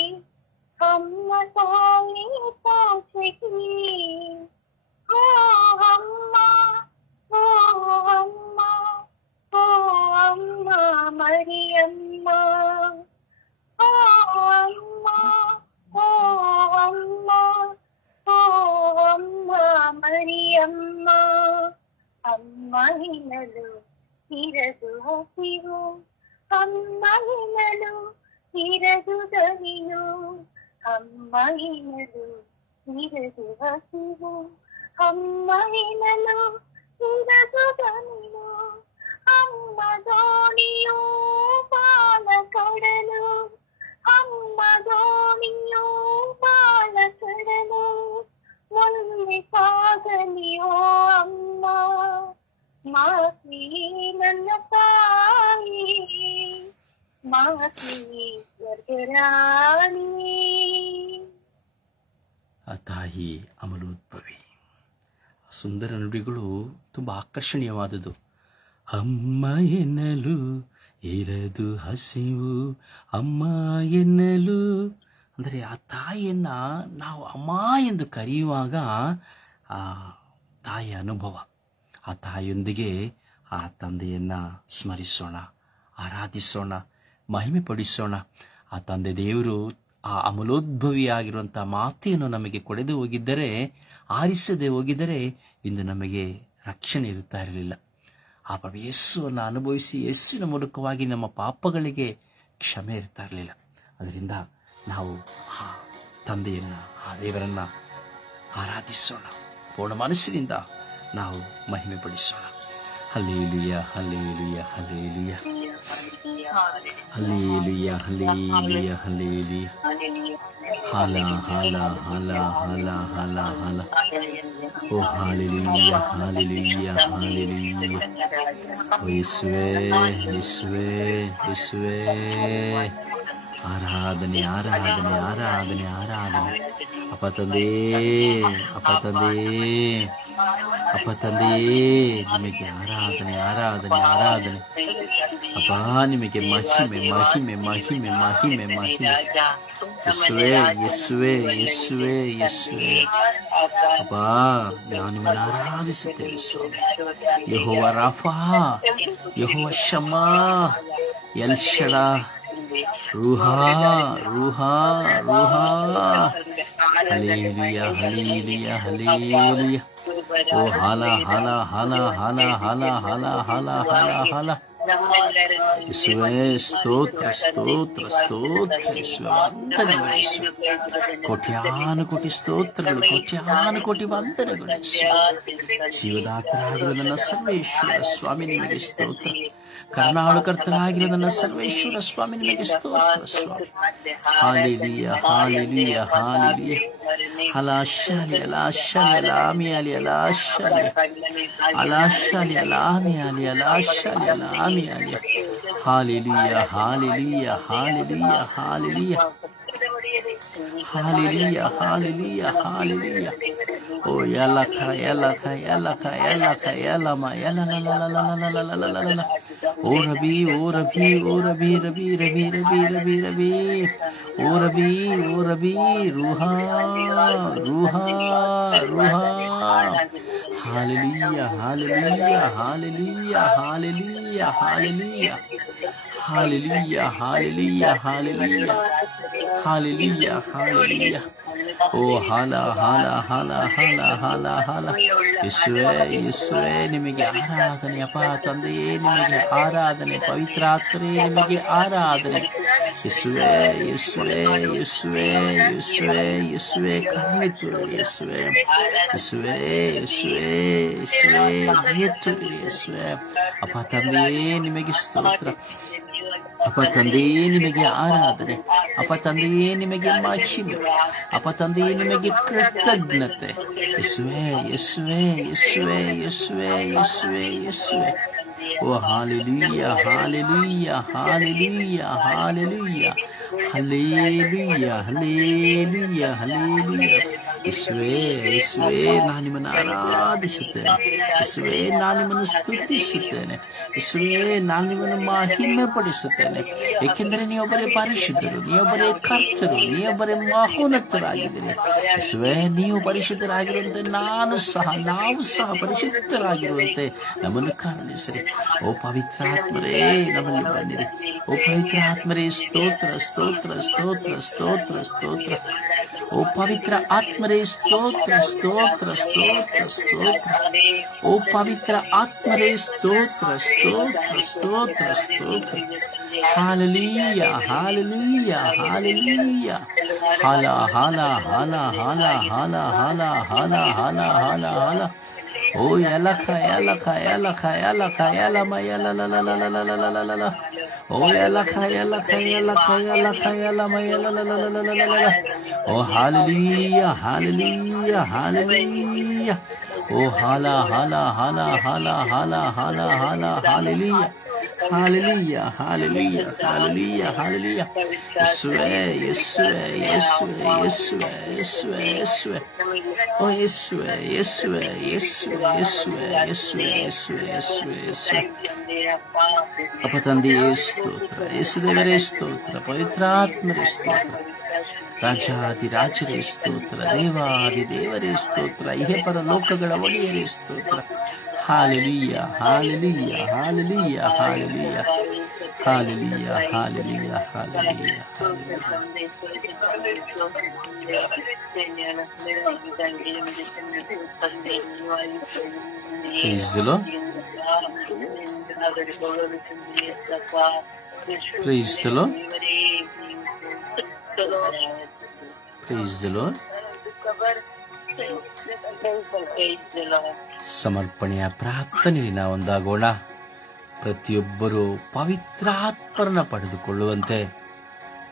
అమ్మ తాయి మోక్షకి ఓ అమ్మ ఓ అమ్మ ఓ అమ్మ మరియమ్మ ఓ అమ్మ ఓ అమ్మ ఓ అమ్మ మరియమ్మ అమ్మహినలు ఇరదు హసివు అమ్మహినలు ఇరదు దవిను అమ్మహినలు ఇరదు హసివు అమ్మహినలు ఇరదు దవిను అమ్మ ధోనియೋ ಬಾಲ ಕಡಲು ಅಮ್ಮ ಧೋನಿಯೋ ಬಾಲ ಕಡಲು ಒಂದೇ ಸಾಗಲಿಯೋ ಅಮ್ಮ ಮಾತಿ ನನ್ನ ತಾಯಿ ಮಾತಿ ಸ್ವರ್ಗರಾಣಿ. ಆ ತಾಯಿ ಅಮಲೋದ್ಭವಿ. ಸುಂದರ ನುಡಿಗಳು ತುಂಬ ಆಕರ್ಷಣೀಯವಾದುದು. ಅಮ್ಮ ಎನ್ನಲು ಇರದು ಹಸಿವು, ಅಮ್ಮ ಎನ್ನಲು ಅಂದರೆ ಆ ತಾಯಿಯನ್ನು ನಾವು ಅಮ್ಮ ಎಂದು ಕರೆಯುವಾಗ ಆ ತಾಯಿಯ ಅನುಭವ, ಆ ತಾಯಿಯೊಂದಿಗೆ ಆ ತಂದೆಯನ್ನು ಸ್ಮರಿಸೋಣ, ಆರಾಧಿಸೋಣ, ಮಹಿಮೆ ಪಡಿಸೋಣ. ಆ ತಂದೆ ದೇವರು ಆ ಅಮಲೋದ್ಭವಿಯಾಗಿರುವಂಥ ಮಾತೆಯನ್ನು ನಮಗೆ ಕೊಡೆದು ಹೋಗಿದ್ದರೆ, ಆರಿಸದೆ ಹೋಗಿದ್ದರೆ ಇಂದು ನಮಗೆ ರಕ್ಷಣೆ ಇರುತ್ತಾ ಇರಲಿಲ್ಲ. ಆ ಪ್ರಭು ಯೇಸುವನ್ನು ಅನುಭವಿಸಿ ಯೇಸುವಿನ ಮೂಲಕವಾಗಿ ನಮ್ಮ ಪಾಪಗಳಿಗೆ ಕ್ಷಮೆ ಇರ್ತಾ ಇರಲಿಲ್ಲ. ಅದರಿಂದ ನಾವು ಆ ತಂದೆಯನ್ನು, ಆ ದೇವರನ್ನು ಆರಾಧಿಸೋಣ, ಪೂರ್ಣ ಮನಸ್ಸಿನಿಂದ ನಾವು ಮಹಿಮೆ ಪಡಿಸೋಣ. ಹಲ್ಲೇಲೂಯ, ಹಲ್ಲೇಲೂಯ, ಹಲ್ಲೇಲೂಯ, ಹಲ್ಲೇಲೂಯ, ಹಲ್ಲೇಲೂಯ, ಹಲ್ಲೇಲೂಯ. ಹಾಲ ಹಾಲ ಹಾಲ ಹಾಲ ಹಾಲ ಹಾಲ. ಓ ಹಾಲೆಲೂಯ, ಹಾಲೆಲೂಯ, ಹಾಲೆಲೂಯ. ಓ ಯೇಸುವೇ, ಯೇಸುವೇ, ಯೇಸುವೇ. ಆರಾಧನೆ, ಆರಾಧನೆ, ಆರಾಧನೆ, ಆರಾಧನೆ. ಅಪ್ಪ ತಂದೆ, ಅಪ್ಪ ತಂದೆ, ಅಪ್ಪ ತಂದೆ, ನಿಮಗೆ ಆರಾಧನೆ, ಆರಾಧನೆ, ಆರಾಧನೆ. ಅಪ್ಪ ನಿಮಗೆ ಮಹಿಮೆ, ಮಹಿಮೆ, ಮಹಿಮೆ, ಮಹಿಮೆ, ಮಹಿಮೆ. ಯೇಸುವೇ, ಯೇಸುವೇ, ಯೇಸುವೇ, ಯೇಸುವೇ. ಅಪ್ಪ ನಾವು ನಿಮ್ಮನ್ನು ಆರಾಧಿಸುತ್ತೇವೆ ಸ್ವಾಮಿ. ಯೆಹೋವ ರಾಫಾ, ಯೆಹೋವ ಶಮ್ಮಾ, ಎಲ್ ಶಡಾ, ರೂಹಾ, ರೂಹಾ, ರೂಹಾ. ಹಲ್ಲೇಲೂಯ, ಹಲ್ಲೇಲೂಯ, ಹಲ್ಲೇಲೂಯ. ಓ ಹಾಲ ಹಾಲ ಹಾಲ ಹಾಲ ಹಾಲ ಹಾಲ ಹಾಲ ಹಾಲ ಹಾಲ. ಯೇಸುವೇ ಸ್ತೋತ್ರ, ಸ್ತೋತ್ರ, ಸ್ತೋತ್ರ. ಯೇಸುವೇ ವಂದನೆಗಳು ಯೇಸುವೇ. ಕೋಟ್ಯಾನುಕೋಟಿ ಸ್ತೋತ್ರಗಳು, ಕೋಟ್ಯಾನುಕೋಟಿ ವಂದನೆಗಳು ಯೇಸುವೇ. ಜೀವದಾತರಾಗಿರೋ ನನ್ನ ಸರ್ವೇಶ್ವರ ಸ್ವಾಮಿ ನಿಮಗೆ ಸ್ತೋತ್ರ. ಕರುಣಾಳುಕರ್ತನಾಗಿರೋ ನನ್ನ ಸರ್ವೇಶ್ವರ ಸ್ವಾಮಿ ನಿಮಗೆ ಸ್ತೋತ್ರ ಸ್ವಾಮಿ. ಹಾಲೆಲೂಯ, ಹಾಲೆಲೂಯ, ಹಾಲೆಲೂಯ. ಹಲಾಶಾಲಿ, ಅಲಾಶಾಲಿ, ಅಲಾಮಿ ಅಲಿ, ಅಲಾಶಾಲಿ, ಅಲಾಶಾಲಿ, ಅಲಾಮಿ ಅಲಿ, ಅಲಾಶಾಲಿ, ಅಲಾಮಿ ಅಲಿ. ಹಾಲೆಲೂಯ, ಹಾಲೆಲೂಯ, ಹಾಲೆಲೂಯ, ಹಾಲೆಲೂಯ. ಹಾಲೆಲೂಯ, ಹಾಲೆಲೂಯ, ಹಾಲೆಲೂಯ. ಓ ಯಲಕ, ಯಲಕ, ಯಲಕ, ಯಲಕ, ಯಲಮ, ಯಲಲಲಲಲಲಲಲಲಲಲ. ಓ ರಬಿ, ಓ ರಬಿ, ಓ ರಬಿ, ರಬಿ, ರಬಿ, ರಬಿ, ರಬಿ, ರಬಿ. ಓ ರಬಿ, ಓ ರಬಿ, ರೂಹಾ, ರೂಹಾ, ರೂಹಾ. ಹಾಲೆಲೂಯ, ಹಾಲೆಲೂಯ, ಹಾಲೆಲೂಯ, ಹಾಲೆಲೂಯ, ಹಾಲೆಲೂಯ. ಹಾಲೆಲೂಯ, ಹಾಲೆಲೂಯ, ಹಾಲೆಲೂಯ. ಹಾಲೆಲೂಯ, ಹಾಲೆಲೂಯ. ಓ ಹಾಲ ಹಾಲ ಹಾಲ ಹಾಲ ಹಾಲ ಹಾಲ. ಯೇಸುವೇ, ಯೇಸುವೇ ನಿಮಗೆ ಆರಾಧನೆ. ಅಪ್ಪ ತಂದೆಯೇ ನಿಮಗೆ ಆರಾಧನೆ. ಪವಿತ್ರಾತ್ಮರೇ ನಿಮಗೆ ಆರಾಧನೆ. ಯೇಸುವೇ, ಯೇಸುವೇ, ಯೇಸುವೇ, ಯೇಸುವೇ, ಯೇಸುವೇ ಕರುಣೆ ತೋರಿ ಯೇಸುವೇ. ಯೇಸುವೇ, ಯೇಸುವೇ, ಯೇಸುವೇ ದಯೆ ತೋರಿ ಯೇಸುವೇ. ಅಪ್ಪ ತಂದೆಯೇ ನಿಮಗೆ ಸ್ತೋತ್ರ. ಅಪ್ಪ ತಂದೆಯೇ ನಿಮಗೆ ಆರಾಧನೆ. ಅಪ್ಪ ತಂದೆಯೇ ನಿಮಗೆ ಮಹಿಮೆ. ಅಪ್ಪ ತಂದೆಯೇ ನಿಮಗೆ ಕೃತಜ್ಞತೆ. ಯೇಸುವೇ, ಯೇಸುವೇ, ಯೇಸುವೇ, ಯೇಸುವೇ, ಯೇಸುವೇ, ಯೇಸುವೇ. ಓ ಹಾಲೆಲೂಯ, ಹಾಲೆಲೂಯ, ಹಾಲೆಲೂಯ, ಹಾಲೆಲೂಯ, ಹಲ್ಲೇಲೂಯ, ಹಲ್ಲೇಲೂಯ, ಹಲ್ಲೇಲೂಯ. ಯೇಸುವೇ, ಯೇಸುವೇ, ನಾನು ನಿಮ್ಮನ್ನು ಆರಾಧಿಸುತ್ತೇನೆ. ಯೇಸುವೇ, ನಾನು ನಿಮ್ಮನ್ನು ಸ್ತುತಿಸುತ್ತೇನೆ. ಯೇಸುವೇ, ನಾನು ನಿಮ್ಮನ್ನು ಮಹಿಮೆ ಪಡಿಸುತ್ತೇನೆ. ಏಕೆಂದರೆ ನೀವೊಬ್ಬರೇ ಪರಿಶುದ್ಧರು, ನೀವೊಬ್ಬರೇ ಕರ್ತರು, ನೀವೊಬ್ಬರೇ ಮಹೋನ್ನತರಾಗಿದ್ದೀರಿ. ಯೇಸುವೇ, ನೀವು ಪರಿಶುದ್ಧರಾಗಿರುವಂತೆ ನಾವು ಸಹ ಪರಿಶುದ್ಧರಾಗಿರುವಂತೆ ನಮ್ಮನ್ನು ಕರುಣಿಸಿರಿ. ಓ ಪವಿತ್ರಾತ್ಮರೇ, ನಮ್ಮಲ್ಲಿ ಬನ್ನಿರಿ. ಓ ಪವಿತ್ರಾತ್ಮರೇ, ಸ್ತೋತ್ರ ಸ್ತೋತ್ರ ಸ್ತೋತ್ರ ಸ್ತೋತ್ರ ಸ್ತೋತ್ರ. ಓ ಪವಿತ್ರ ಆತ್ಮರೇ, ಸ್ತೋತ್ರ ಸ್ತೋತ್ರ ಸ್ತೋತ್ರ ಸ್ತೋತ್ರ. ಓ ಪವಿತ್ರ ಆತ್ಮರೇ, ಸ್ತೋತ್ರ ಸ್ತೋತ್ರ ಸ್ತೋತ್ರ ಸ್ತೋತ್ರ. ಹಾಲೆಲೂಯ, ಹಾಲೆಲೂಯ, ಹಾಲೆಲೂಯ. ಹಾಲ ಹಾಲ ಹಾಲ ಹಾಲ ಹಾಲ ಹಾಲ ಹಾಲ ಹಾಲ ಹಾಲ ಹಾಲ. ಓ ಯಲಖ ಯಲಖ ಯಲಖ ಯಲಖ ಯಲಮ ಯಲಲಲಲಲಲಲಲಲ. ಓ ಯಲಖ ಯಲಖ ಯಲಖ ಯಲಖ ಯಲಮ ಯಲಲಲಲಲಲಲ. ಓ ಹಾಲೆಲೂಯ, ಹಾಲೆಲೂಯ, ಹಾಲೆಲೂಯ. ಓ ಹಾಲ ಹಾಲ ಹಾಲ ಹಾಲ ಹಾಲ ಹಾಲ ಹಾಲ ಹಾಲೆಲೂಯ, ಹಾಲೆಲೂಯ, ಹಾಲೆಲೂಯ, ಹಾಲೆಲೂಯ, ಹಾಲೆಲೂಯ. ಯೇಸುವೇ, ಯೇಸುವೇ, ಯೇಸುವೇ, ಯೇಸುವೇ, ಯೇಸುವೇ, ಯೇಸುವೇ. ಓ ಯೇಸುವೇ, ಯೇಸುವೇ, ಯೇಸುವೇ, ಯೇಸುವೇ, ಯೇಸುವೇ, ಯೇಸುವೇ, ಯೇಸುವೇ, ಯೇಸುವೇ. ಅಪ್ಪ ತಂದೆಯೇ ಸ್ತೋತ್ರ, ಯೇಸುದೇವರೇ ಸ್ತೋತ್ರ, ಪವಿತ್ರಾತ್ಮರೇ ಸ್ತೋತ್ರ, ರಾಜಾದಿರಾಜರೇ ಸ್ತೋತ್ರ, ದೇವಾದಿ ದೇವರೇ ಸ್ತೋತ್ರ, ಇಹಪರ ಲೋಕಗಳ ಒಡೆಯರೇ ಸ್ತೋತ್ರ. ಹಾಲೆಲೂಯ, ಹಾಲೆಲೂಯ, ಹಾಲೆಲೂಯ, ಹಾಲೆಲೂಯ, ಹಾಲೆಲೂಯ, ಹಾಲೆಲೂಯ, hallelujah, Praise the Lord. Praise the Lord. Praise the Lord. ಸಮರ್ಪಣೆಯ ಪ್ರಾರ್ಥನೆಯಲ್ಲಿ ನಾವು ಒಂದಾಗೋಣ. ಪ್ರತಿಯೊಬ್ಬರೂ ಪವಿತ್ರಾತ್ಮರನ್ನ ಪಡೆದುಕೊಳ್ಳುವಂತೆ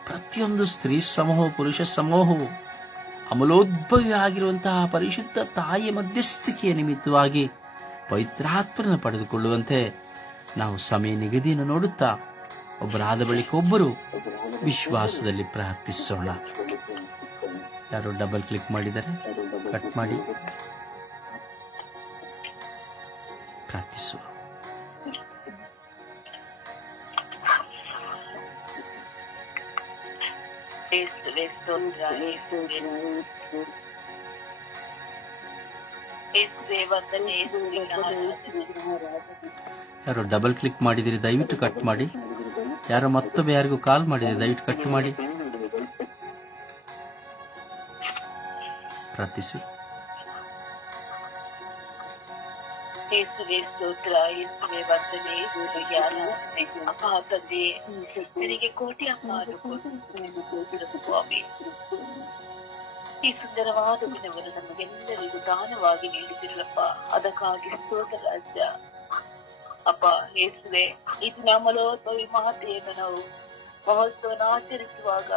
ಪ್ರತಿಯೊಂದು ಸ್ತ್ರೀ ಸಮೂಹ, ಪುರುಷ ಸಮೂಹವು ಅಮಲೋದ್ಭವಿ ಆಗಿರುವಂತಹ ಪರಿಶುದ್ಧ ತಾಯಿಯ ಮಧ್ಯಸ್ಥಿಕೆಯ ನಿಮಿತ್ತವಾಗಿ ಪವಿತ್ರಾತ್ಮರನ್ನು ಪಡೆದುಕೊಳ್ಳುವಂತೆ ನಾವು ಸಮಯ ನಿಗದಿಯನ್ನು ನೋಡುತ್ತಾ ಒಬ್ಬರಾದ ಬಳಿಕ ಒಬ್ಬರು ವಿಶ್ವಾಸದಲ್ಲಿ ಪ್ರಾರ್ಥಿಸೋಣ. ಯಾರೋ ಡಬಲ್ ಕ್ಲಿಕ್ ಮಾಡಿದರೆ ಕಟ್ ಮಾಡಿ ಪ್ರಾರ್ಥಿಸುವ. ಯಾರೋ ಡಬಲ್ ಕ್ಲಿಕ್ ಮಾಡಿದಿರಿ, ದಯವಿಟ್ಟು ಕಟ್ ಮಾಡಿ. ಯಾರೋ ಮತ್ತೊಬ್ಬ ಯಾರಿಗೂ ಕಾಲ್ ಮಾಡಿದರೆ ದಯವಿಟ್ಟು ಕಟ್ ಮಾಡಿ ಪ್ರಾರ್ಥಿಸಿ. ಯೇಸುವೆ ಸ್ತೋತ್ರ, ಯೇಸುವೆ ವಂದನೆ, ಯೇಸುವೆ ಜ್ಞಾನ. ಅಪ್ಪ ತಂದೆ, ನಿನಗೆ ಕೋಟಿ ಸ್ವಾಮಿ, ಈ ಸುಂದರವಾದ ದಿನವನ್ನು ನಮಗೆಲ್ಲರಿಗೂ ದಾನವಾಗಿ ನೀಡಿದಿರಲಪ್ಪ, ಅದಕ್ಕಾಗಿ ಸ್ತೋತ್ರ ರಾಜ್ಯ. ಅಪ್ಪ ಯೇಸುವೆ, ಈ ದಿನ ಅಮಲೋದ್ಭವಿ ಮಾತೆಯನ್ನು ನಾವು ಮಹೋತ್ಸವನ ಆಚರಿಸುವಾಗ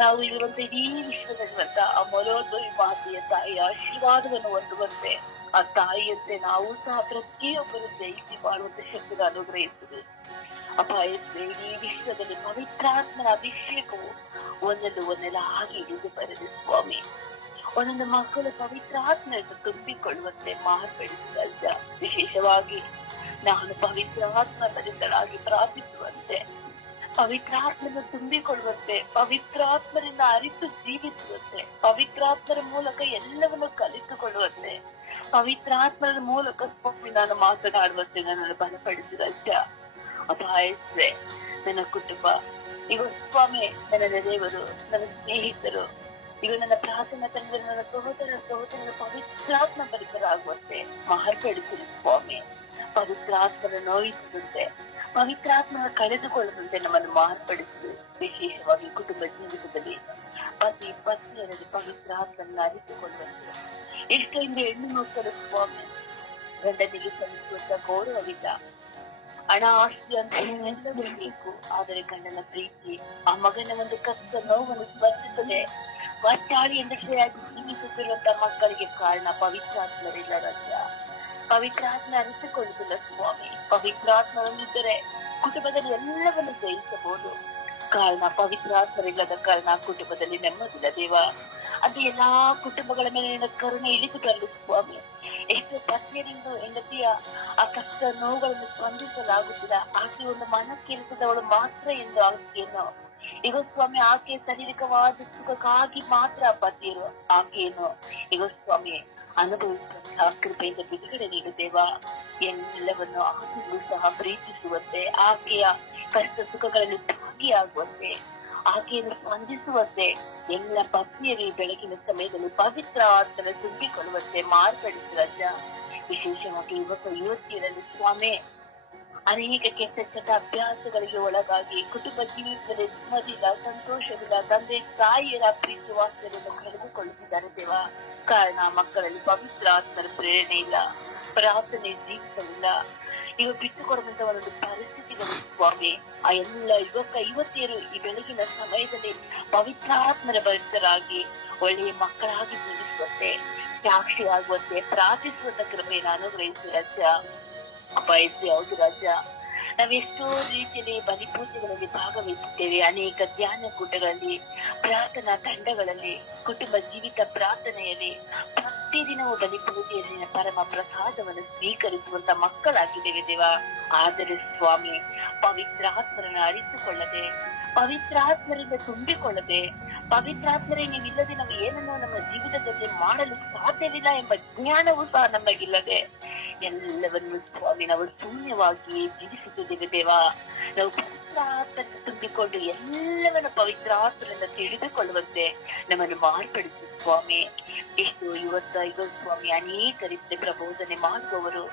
ನಾವು ಇರುವಂತ ಇಡೀ ವಿಶ್ವದಲ್ಲಿರುವಂತ ಅಮಲೋದ್ಭವಿ ಮಾತೆಯ ತಾಯಿಯ ಆಶೀರ್ವಾದವನ್ನು ಹೊಂದುವಂತೆ ಆ ತಾಯಿಯಂತೆ ನಾವು ಸಹ ಪ್ರತಿಯೊಬ್ಬರು ಜಯಿಸಿ ಮಾಡುವಂತ ಶಕ್ತಿಗೆ ಅನುಗ್ರಹಿಸುವುದು. ಅಪ್ಪ ಯೇಸುವೆ, ಇಡೀ ವಿಶ್ವದಲ್ಲಿ ಪವಿತ್ರಾತ್ಮನ ಅಭಿಷೇಕವು ಒಂದೆಲ್ಲ ಹಾಗೆ ಇಳಿದು ಬರಲಿ ಸ್ವಾಮಿ. ಒಂದೊಂದು ಮಕ್ಕಳು ಪವಿತ್ರಾತ್ಮೆಯನ್ನು ತುಂಬಿಕೊಳ್ಳುವಂತೆ ಮಾರ್ಪಡಿಸಿದ. ವಿಶೇಷವಾಗಿ ನಾನು ಪವಿತ್ರಾತ್ಮ ಭರಿತಳಾಗಿ ಪ್ರಾರ್ಥಿಸುವಂತೆ, ಪವಿತ್ರಾತ್ಮನ ತುಂಬಿಕೊಳ್ಳುವಂತೆ, ಪವಿತ್ರಾತ್ಮರಿಂದ ಅರಿತು ಜೀವಿಸುವಂತೆ, ಪವಿತ್ರಾತ್ಮರ ಮೂಲಕ ಎಲ್ಲವನ್ನು ಕಲಿತುಕೊಳ್ಳುವಂತೆ, ಪವಿತ್ರಾತ್ಮರ ಮೂಲಕ ಸ್ವಾಮಿ ನಾನು ಮಾತನಾಡುವಂತೆ ನನ್ನನ್ನು ಬಲಪಡಿಸಿದ. ಅಪಾಯಿಸಿದೆ ನನ್ನ ಕುಟುಂಬ, ಈಗ ಸ್ವಾಮಿ ನನ್ನ ದೇವರು, ನನ್ನ ಸ್ನೇಹಿತರು, ಈಗ ನನ್ನ ಪ್ರಾರ್ಥನಾ ತಂಡದಲ್ಲಿ ನನ್ನ ಸಹೋದರರ ಪವಿತ್ರಾತ್ಮ ಭರಿತರಾಗುವಂತೆ ಮಾರ್ಪಡಿಸಿದ ಸ್ವಾಮಿ. ಪವಿತ್ರಾತ್ಮನ ನೋಯಿಸದಂತೆ, ಪವಿತ್ರಾತ್ಮನ ಕಳೆದುಕೊಳ್ಳದಂತೆ ನಮ್ಮನ್ನು ಮಾರ್ಪಡಿಸಿದೆ. ವಿಶೇಷವಾಗಿ ಕುಟುಂಬ ಜೀವಿತದಲ್ಲಿ ಪತಿ ಪತ್ನಿಯರಲ್ಲಿ ಪವಿತ್ರಾತ್ಮನ ಅರಿತುಕೊಳ್ಳುವಂತೆ. ಎಷ್ಟೊಂದು ಹೆಣ್ಣು ಮಕ್ಕಳು ಸ್ವಾಮಿ ಗಂಡನಿಗೆ ಸಲ್ಲಿಸುವಂತ ಗೌರವವಿಲ್ಲ, ಹಣ ಆಸ್ತಿ ಅಂತ ಎಲ್ಲವೂ ಬೇಕು, ಆದರೆ ಗಂಡನ ಪ್ರೀತಿ, ಆ ಮಗನ ಒಂದು ಕಷ್ಟ ನೋವನ್ನು ಸ್ಪರ್ಶಿಸದೆ ಒಟ್ಟಾಡಿ ಎಂದಕ್ಷೆಯಾಗಿ ಜೀವಿಸುತ್ತಿರುವಂತ ಮಕ್ಕಳಿಗೆ ಕಾರಣ ಪವಿತ್ರಾತ್ಮರಿಲ್ಲ ರಾಜ್ಯ. ಪವಿತ್ರಾತ್ಮ ಅರಿತುಕೊಳ್ಳುತ್ತಿಲ್ಲ ಸ್ವಾಮಿ. ಪವಿತ್ರಾತ್ಮರಲ್ಲಿದ್ದರೆ ಕುಟುಂಬದಲ್ಲಿ ಎಲ್ಲವನ್ನು ಜಯಿಸಬಹುದು. ಕಾರಣ ಪವಿತ್ರಾತ್ಮರಿಲ್ಲದ ಕಾರಣ ಕುಟುಂಬದಲ್ಲಿ ನೆಮ್ಮದಿಲ್ಲ ದೇವ. ಅದು ಎಲ್ಲಾ ಕುಟುಂಬಗಳ ಮೇಲೆ ನಿನ್ನ ಕರುಣೆ ಇಳಿದು ಬರಲು ಸ್ವಾಮಿ. ಎಷ್ಟು ಪತ್ನಿಯರಿಂದ ಹೆಂಡತಿಯ ಆ ಕಷ್ಟ ನೋವುಗಳನ್ನು ಸ್ಪಂದಿಸಲಾಗುತ್ತಿಲ್ಲ. ಆಕೆ ಒಂದು ಮನಕ್ಕಿರಿಸಿದವಳು ಮಾತ್ರ ಎಂದು ಆಕೆಯನ್ನು ಈಗ ಸ್ವಾಮಿ ಆಕೆ ಶಾರೀರಿಕವಾದ ಸುಖಕ್ಕಾಗಿ ಮಾತ್ರ ಪತಿಯರು ಆಕೆಯನ್ನು ಈಗ ಸ್ವಾಮಿ ಅನುಭವಿಸುವಂತಹ ಕೃಪೆಯಿಂದ ಬಿಡುಗಡೆ ನೀಡುತ್ತೇವಾ. ಎಲ್ಲವನ್ನು ಆಕೆಗೂ ಸಹ ಪ್ರೀತಿಸುವಂತೆ, ಆಕೆಯ ಕಷ್ಟ ಸುಖಗಳಲ್ಲಿ ಭಾಗಿಯಾಗುವಂತೆ, ಆಕೆಯನ್ನು ಸ್ಪಂದಿಸುವಂತೆ ಎಲ್ಲ ಪತ್ನಿಯರು ಈ ಬೆಳಗಿನ ಸಮಯದಲ್ಲಿ ಪವಿತ್ರ ಆತ್ಮನ ತುಂಬಿಕೊಳ್ಳುವಂತೆ ಮಾರ್ಪಡಿಸಿ ರಾಜ. ವಿಶೇಷವಾಗಿ ಯುವಕ ಯುವತಿಯರಲ್ಲಿ ಸ್ವಾಮಿ ಅನೇಕ ಕೆಟ್ಟ ಚಟ ಅಭ್ಯಾಸಗಳಿಗೆ ಒಳಗಾಗಿ ಕುಟುಂಬ ಜೀವಿತದಲ್ಲಿ ನೆಮ್ಮದಿಲ್ಲ, ಸಂತೋಷವಿಲ್ಲ, ತಂದೆ ತಾಯಿಯರ ಪ್ರೀತಿ ವಾತ್ಸಲ್ಯವನ್ನು ಕಳೆದುಕೊಳ್ಳುತ್ತಿದ್ದಾರೆ ದೇವ. ಕಾರಣ ಮಕ್ಕಳಲ್ಲಿ ಪವಿತ್ರ ಆತ್ಮರ ಪ್ರೇರಣೆ ಇಲ್ಲ, ಪ್ರಾರ್ಥನೆ ಜೀವಿತವಿಲ್ಲ. ಇವ ಬಿಟ್ಟು ಕೊಡುವಂತ ಒಂದು ಪರಿಸ್ಥಿತಿಗಳು ಸ್ವಾಮಿ. ಆ ಎಲ್ಲ ಯುವಕ ಯುವತಿಯರು ಈ ಬೆಳಗಿನ ಸಮಯದಲ್ಲಿ ಪವಿತ್ರಾತ್ಮರ ಭರಿತರಾಗಿ ಒಳ್ಳೆಯ ಮಕ್ಕಳಾಗಿ ಜೀವಿಸುವಂತೆ, ಸಾಕ್ಷಿ ಆಗುವಂತೆ ಪ್ರಾರ್ಥಿಸುವಂತ ಕೃಪೆಯನ್ನು ಅನುಗ್ರಹಿಸಿ ರಾಜ. ಬಯಸಿ ಹೌದು ರಾಜ. ನಾವೆಷ್ಟೋ ರೀತಿಯಲ್ಲಿ ಬಲಿಪೂಜೆಗಳಲ್ಲಿ ಭಾಗವಹಿಸುತ್ತೇವೆ, ಅನೇಕ ಧ್ಯಾನ ಕೂಟಗಳಲ್ಲಿ, ಪ್ರಾರ್ಥನಾ ತಂಡಗಳಲ್ಲಿ, ಕುಟುಂಬ ಜೀವಿತ ಪ್ರಾರ್ಥನೆಯಲ್ಲಿ, ಪ್ರತಿದಿನವೂ ಬಲಿಪೂಜೆಯಲ್ಲಿ ಪರಮ ಪ್ರಸಾದವನ್ನು ಸ್ವೀಕರಿಸುವಂತ ಮಕ್ಕಳಾಗಿದ್ದೇವೆ ದೇವ. ಆದರೆ ಸ್ವಾಮಿ ಪವಿತ್ರಾತ್ಮರನ್ನು ಅರಿತುಕೊಳ್ಳದೆ, ಪವಿತ್ರಾತ್ಮರಿಂದ ತುಂಬಿಕೊಳ್ಳದೆ, ಪವಿತ್ರಾತ್ಮರೇ ನೀವಿಲ್ಲದೆ ನಾವು ಏನನ್ನೋ ನಮ್ಮ ಜೀವಿತದಲ್ಲಿ ಮಾಡಲು ಸಾಧ್ಯವಿಲ್ಲ ಎಂಬ ಜ್ಞಾನವೂ ಸಹ ನಮಗಿಲ್ಲದೆ ಎಲ್ಲವನ್ನು ಸ್ವಾಮಿ ನಾವು ಶೂನ್ಯವಾಗಿ ಜೀವಿಸುತ್ತಿದ್ದೇವೆ ದೇವ. ನಾವು ಪವಿತ್ರಾತ್ಮ ತುಂಬಿಕೊಂಡು ಎಲ್ಲವನ್ನು ಪವಿತ್ರಾತ್ಮರಿಂದ ತಿಳಿದುಕೊಳ್ಳುವಂತೆ ನಮ್ಮನ್ನು ಮಾರ್ಪಡಿಸಿ ಸ್ವಾಮಿ. ಎಷ್ಟು ಇವತ್ತು ಸ್ವಾಮಿ ಅನೇಕ ರೀತಿಯ ಪ್ರಬೋಧನೆ ಮಾಡುವವರು,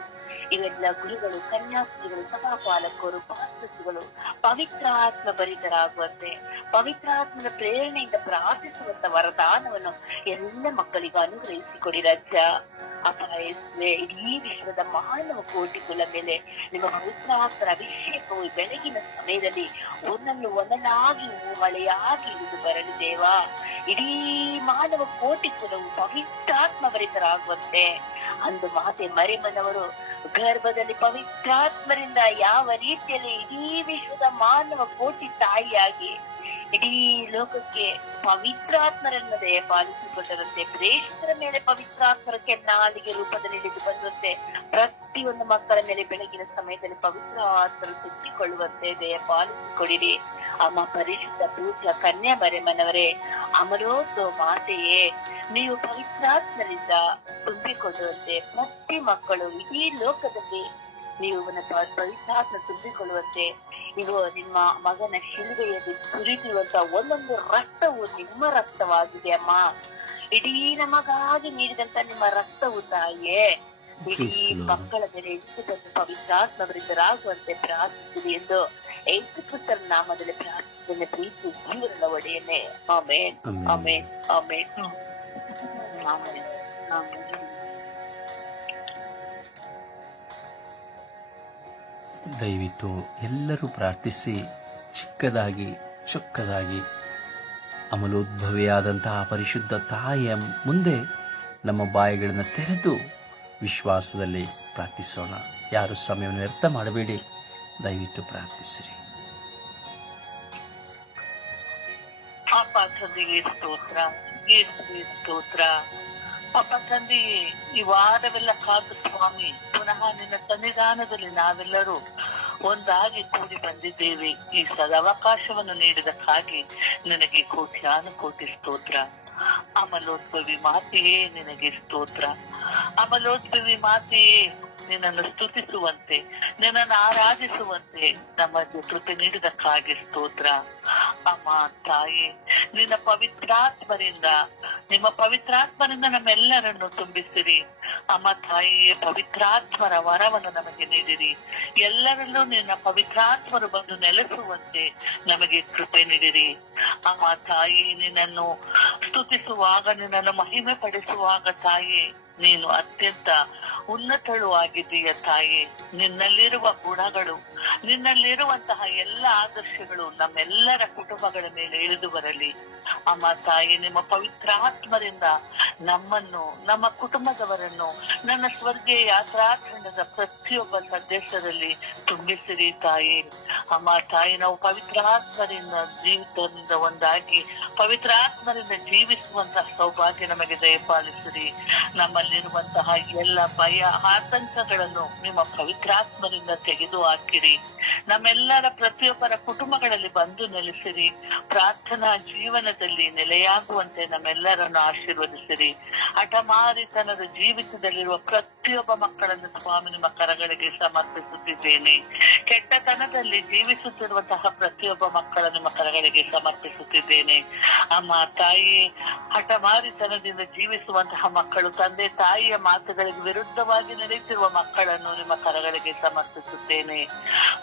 ಇವೆಲ್ಲ ಗುರುಗಳು, ಕನ್ಯಾಸ್ತ್ರೀಗಳು, ಸಭಾಪಾಲಕರು, ಪಾಸ್ಟರ್ಗಳು ಪವಿತ್ರಾತ್ಮ ಭರಿತರಾಗುವಂತೆ, ಪವಿತ್ರಾತ್ಮನ ಪ್ರೇರಣೆಯಿಂದ ಪ್ರಾರ್ಥಿಸುವಂತ ವರದಾನವನ್ನು ಎಲ್ಲ ಮಕ್ಕಳಿಗೂ ಅನುಗ್ರಹಿಸಿಕೊಡಿ ರಾಜ. ಅಪಾಯಿಸುವೆ ಇಡೀ ವಿಶ್ವದ ಮಾನವ ಕೋಟಿಗಳ ಮೇಲೆ ನಿಮ್ಮ ಪವಿತ್ರಾತ್ಮರ ಅಭಿಷೇಕವು ಬೆಳಗಿನ ಸಮಯದಲ್ಲಿ ಒಂದನ್ನಾಗಿ ಮಳೆಯಾಗಿ ಇಳಿದು ಬರಲಿ ದೇವಾ. ಇಡೀ ಮಾನವ ಕೋಟಿ ಕುಲವು ಪವಿತ್ರಾತ್ಮ ಭರಿತರಾಗುವಂತೆ. ಅಂದು ಮಾತೆ ಮರಿಯಮ್ಮನವರು ಗರ್ಭದಲ್ಲಿ ಪವಿತ್ರಾತ್ಮರಿಂದ ಯಾವ ರೀತಿಯಲ್ಲಿ ಇಡೀ ವಿಶ್ವದ ಮಾನವ ಕೋಟಿ ತಾಯಿಯಾಗಿ ಇಡೀ ಲೋಕಕ್ಕೆ ಪವಿತ್ರಾತ್ಮರನ್ನು ಪಾಲಿಸಿಕೊಟ್ಟರಂತೆ, ಪ್ರೇಷಿತರ ಮೇಲೆ ಪವಿತ್ರಾತ್ಮರ ಕೆನ್ನಾಲಿಗೆ ರೂಪದಲ್ಲಿ ಇಳಿದು ಬಂದಂತೆ ಪ್ರತಿಯೊಂದು ಮಕ್ಕಳ ಮೇಲೆ ಬೆಳಗಿನ ಸಮಯದಲ್ಲಿ ಪವಿತ್ರಾತ್ಮರು ಸುತ್ತಿಕೊಳ್ಳುವಂತೆ ಪಾಲಿಸಿಕೊಡಿರಿ. ಅಮ್ಮ ಪರಿಶುದ್ಧ ಪೂಜ್ಯ ಕನ್ಯಾ ಮರಿಯಮ್ಮನವರೇ, ಅಮರೋತ್ಸವ ಮಾತೆಯೇ, ನೀವು ಪವಿತ್ರಾತ್ಮರಿಂದ ತುಂಬಿಕೊಳ್ಳುವಂತೆ ಪ್ರತಿ ಮಕ್ಕಳು ಇಡೀ ಲೋಕದಲ್ಲಿ ನೀವು ಪವಿತ್ರಾತ್ಮ ತುಂಬಿಕೊಳ್ಳುವಂತೆ, ಇದು ನಿಮ್ಮ ಮಗನ ಶಿಲುಬೆಯಲ್ಲಿ ಸುರಿದಿರುವಂತ ಒಂದೊಂದು ರಕ್ತವು ನಿಮ್ಮ ರಕ್ತವಾಗಿದೆ ಅಮ್ಮ. ಇಡೀ ನಮಗಾಗಿ ನೀಡಿದಂತ ನಿಮ್ಮ ರಕ್ತವು ತಾಯಿಯೇ ಇಡೀ ಮಕ್ಕಳ ಮೇಲೆ ಇಷ್ಟುಕೊಂಡು ಪವಿತ್ರಾತ್ಮವರಿಂದರಾಗುವಂತೆ ಪ್ರಾರ್ಥಿಸಿರಿ ಎಂದು ಯೇಸು ಕ್ರಿಸ್ತನ ನಾಮದಲ್ಲಿ ಪ್ರಾರ್ಥನೆ ಪ್ರೀತಿ ಜೀವನದ ಒಡೆಯನೇ. ಆಮೇನ್ ಆಮೇನ್ ಆಮೇನ್ ಆಮೇನ್ ಆಮೇನ್. ದಯವಿಟ್ಟು ಎಲ್ಲರೂ ಪ್ರಾರ್ಥಿಸಿ ಚಿಕ್ಕದಾಗಿ ಚೊಕ್ಕದಾಗಿ ಅಮಲೋದ್ಭವಿಯಾದಂತಹ ಪರಿಶುದ್ಧ ತಾಯಿಯ ಮುಂದೆ ನಮ್ಮ ಬಾಯಿಗಳನ್ನು ತೆರೆದು ವಿಶ್ವಾಸದಲ್ಲಿ ಪ್ರಾರ್ಥಿಸೋಣ. ಯಾರು ಸಮಯವನ್ನು ವ್ಯರ್ಥ ಮಾಡಬೇಡಿ, ದಯವಿಟ್ಟು ಪ್ರಾರ್ಥಿಸಿರಿ. ಅಪ್ಪ ತಂದೆಗೆ ಸ್ತೋತ್ರ, ಯೇಸುವಿಗೆ ಸ್ತೋತ್ರ. ಅಪ್ಪ ತಂದೆಯೇ, ಈ ವಾರವೆಲ್ಲ ಕಾದು ಸ್ವಾಮಿ ಪುನಃ ನಿನ್ನ ಸನ್ನಿಧಾನದಲ್ಲಿ ನಾವೆಲ್ಲರೂ ಒಂದಾಗಿ ಕೂಡಿ ಬಂದಿದ್ದೇವೆ. ಈ ಸದವಕಾಶವನ್ನು ನೀಡಿದಕ್ಕಾಗಿ ನಿನಗೆ ಕೋಟಿ ಸ್ತೋತ್ರ. ಅಮಲೋದ್ಭವಿ ಮಾತೆಯೇ ನಿನಗೆ ಸ್ತೋತ್ರ. ಅಮಲೋದ್ಭವಿ ಮಾತೆಯೇ, ನಿನ್ನನ್ನು ಸ್ತುತಿಸುವಂತೆ, ನಿನ್ನನ್ನು ಆರಾಧಿಸುವಂತೆ ನಮ್ಮ ಕೃಪೆ ನೀಡಿದಕ್ಕಾಗಿ ಸ್ತೋತ್ರ. ಅಮ್ಮ ತಾಯಿ, ನಿಮ್ಮ ಪವಿತ್ರಾತ್ಮರಿಂದ ನಮ್ಮೆಲ್ಲರನ್ನು ತುಂಬಿಸಿರಿ. ಅಮ್ಮ ತಾಯಿಯೇ, ಪವಿತ್ರಾತ್ಮರ ವರವನ್ನು ನಮಗೆ ನೀಡಿರಿ. ಎಲ್ಲರಲ್ಲೂ ನಿನ್ನ ಪವಿತ್ರಾತ್ಮರು ಬಂದು ನೆಲೆಸುವಂತೆ ನಮಗೆ ಕೃಪೆ ನೀಡಿರಿ. ಅಮ್ಮ ತಾಯಿ, ನಿನ್ನನ್ನು ಸ್ತುತಿಸುವಾಗ, ನಿನ್ನನ್ನು ಮಹಿಮೆ ಪಡಿಸುವಾಗ ತಾಯಿ, ನೀನು ಅತ್ಯಂತ ಉನ್ನತಳು ಆಗಿದ್ದೀಯ ತಾಯಿ. ನಿನ್ನಲ್ಲಿರುವ ಗುಣಗಳು, ನಿನ್ನಲ್ಲಿರುವಂತಹ ಎಲ್ಲ ಆದರ್ಶಗಳು ನಮ್ಮೆಲ್ಲರ ಕುಟುಂಬಗಳ ಮೇಲೆ ಇಳಿದು ಬರಲಿ. ಅಮ್ಮ ತಾಯಿ, ನಿಮ್ಮ ಪವಿತ್ರಾತ್ಮರಿಂದ ನಮ್ಮನ್ನು, ನಮ್ಮ ಕುಟುಂಬದವರನ್ನು, ನನ್ನ ಸ್ವರ್ಗೀಯ ಯಾತ್ರಾ ತಂಡದ ಪ್ರತಿಯೊಬ್ಬ ಸದಸ್ಯರಲ್ಲಿ ತುಂಬಿಸಿರಿ ತಾಯಿ. ಅಮ್ಮ ತಾಯಿ, ನಾವು ಪವಿತ್ರಾತ್ಮರಿಂದ ಜೀವಿತದಿಂದ ಒಂದಾಗಿ ಪವಿತ್ರಾತ್ಮರಿಂದ ಜೀವಿಸುವಂತಹ ಸೌಭಾಗ್ಯ ನಮಗೆ ದಯಪಾಲಿಸಿರಿ. ನಮ್ಮಲ್ಲಿರುವಂತಹ ಎಲ್ಲ ಭಯ, ಆತಂಕಗಳನ್ನು ನಿಮ್ಮ ಪವಿತ್ರಾತ್ಮರಿಂದ ತೆಗೆದು ಹಾಕಿರಿ. ನಮ್ಮೆಲ್ಲರ ಪ್ರತಿಯೊಬ್ಬರ ಕುಟುಂಬಗಳಲ್ಲಿ ಬಂದು ನೆಲೆಸಿರಿ. ಪ್ರಾರ್ಥನಾ ಜೀವನದಲ್ಲಿ ನೆಲೆಯಾಗುವಂತೆ ನಮ್ಮೆಲ್ಲರನ್ನು ಆಶೀರ್ವದಿಸಿರಿ. ಹಠಮಾರಿತನದ ಜೀವಿತದಲ್ಲಿರುವ ಪ್ರತಿಯೊಬ್ಬ ಮಕ್ಕಳನ್ನು ಸ್ವಾಮಿ ನಿಮ್ಮ ಕರಗಳಿಗೆ ಸಮರ್ಪಿಸುತ್ತಿದ್ದೇನೆ. ಕೆಟ್ಟತನದಲ್ಲಿ ಜೀವಿಸುತ್ತಿರುವಂತಹ ಪ್ರತಿಯೊಬ್ಬ ಮಕ್ಕಳನ್ನು ನಿಮ್ಮ ಕರಗಳಿಗೆ ಸಮರ್ಪಿಸುತ್ತಿದ್ದೇನೆ. ಅಮ್ಮ ತಾಯಿ, ಹಠಮಾರಿತನದಿಂದ ಜೀವಿಸುವಂತಹ ಮಕ್ಕಳು, ತಂದೆ ತಾಯಿಯ ಮಾತುಗಳಿಗೆ ವಿರುದ್ಧವಾಗಿ ನಡೆಯುತ್ತಿರುವ ಮಕ್ಕಳನ್ನು ನಿಮ್ಮ ಕರಗಳಿಗೆ ಸಮರ್ಪಿಸುತ್ತೇನೆ.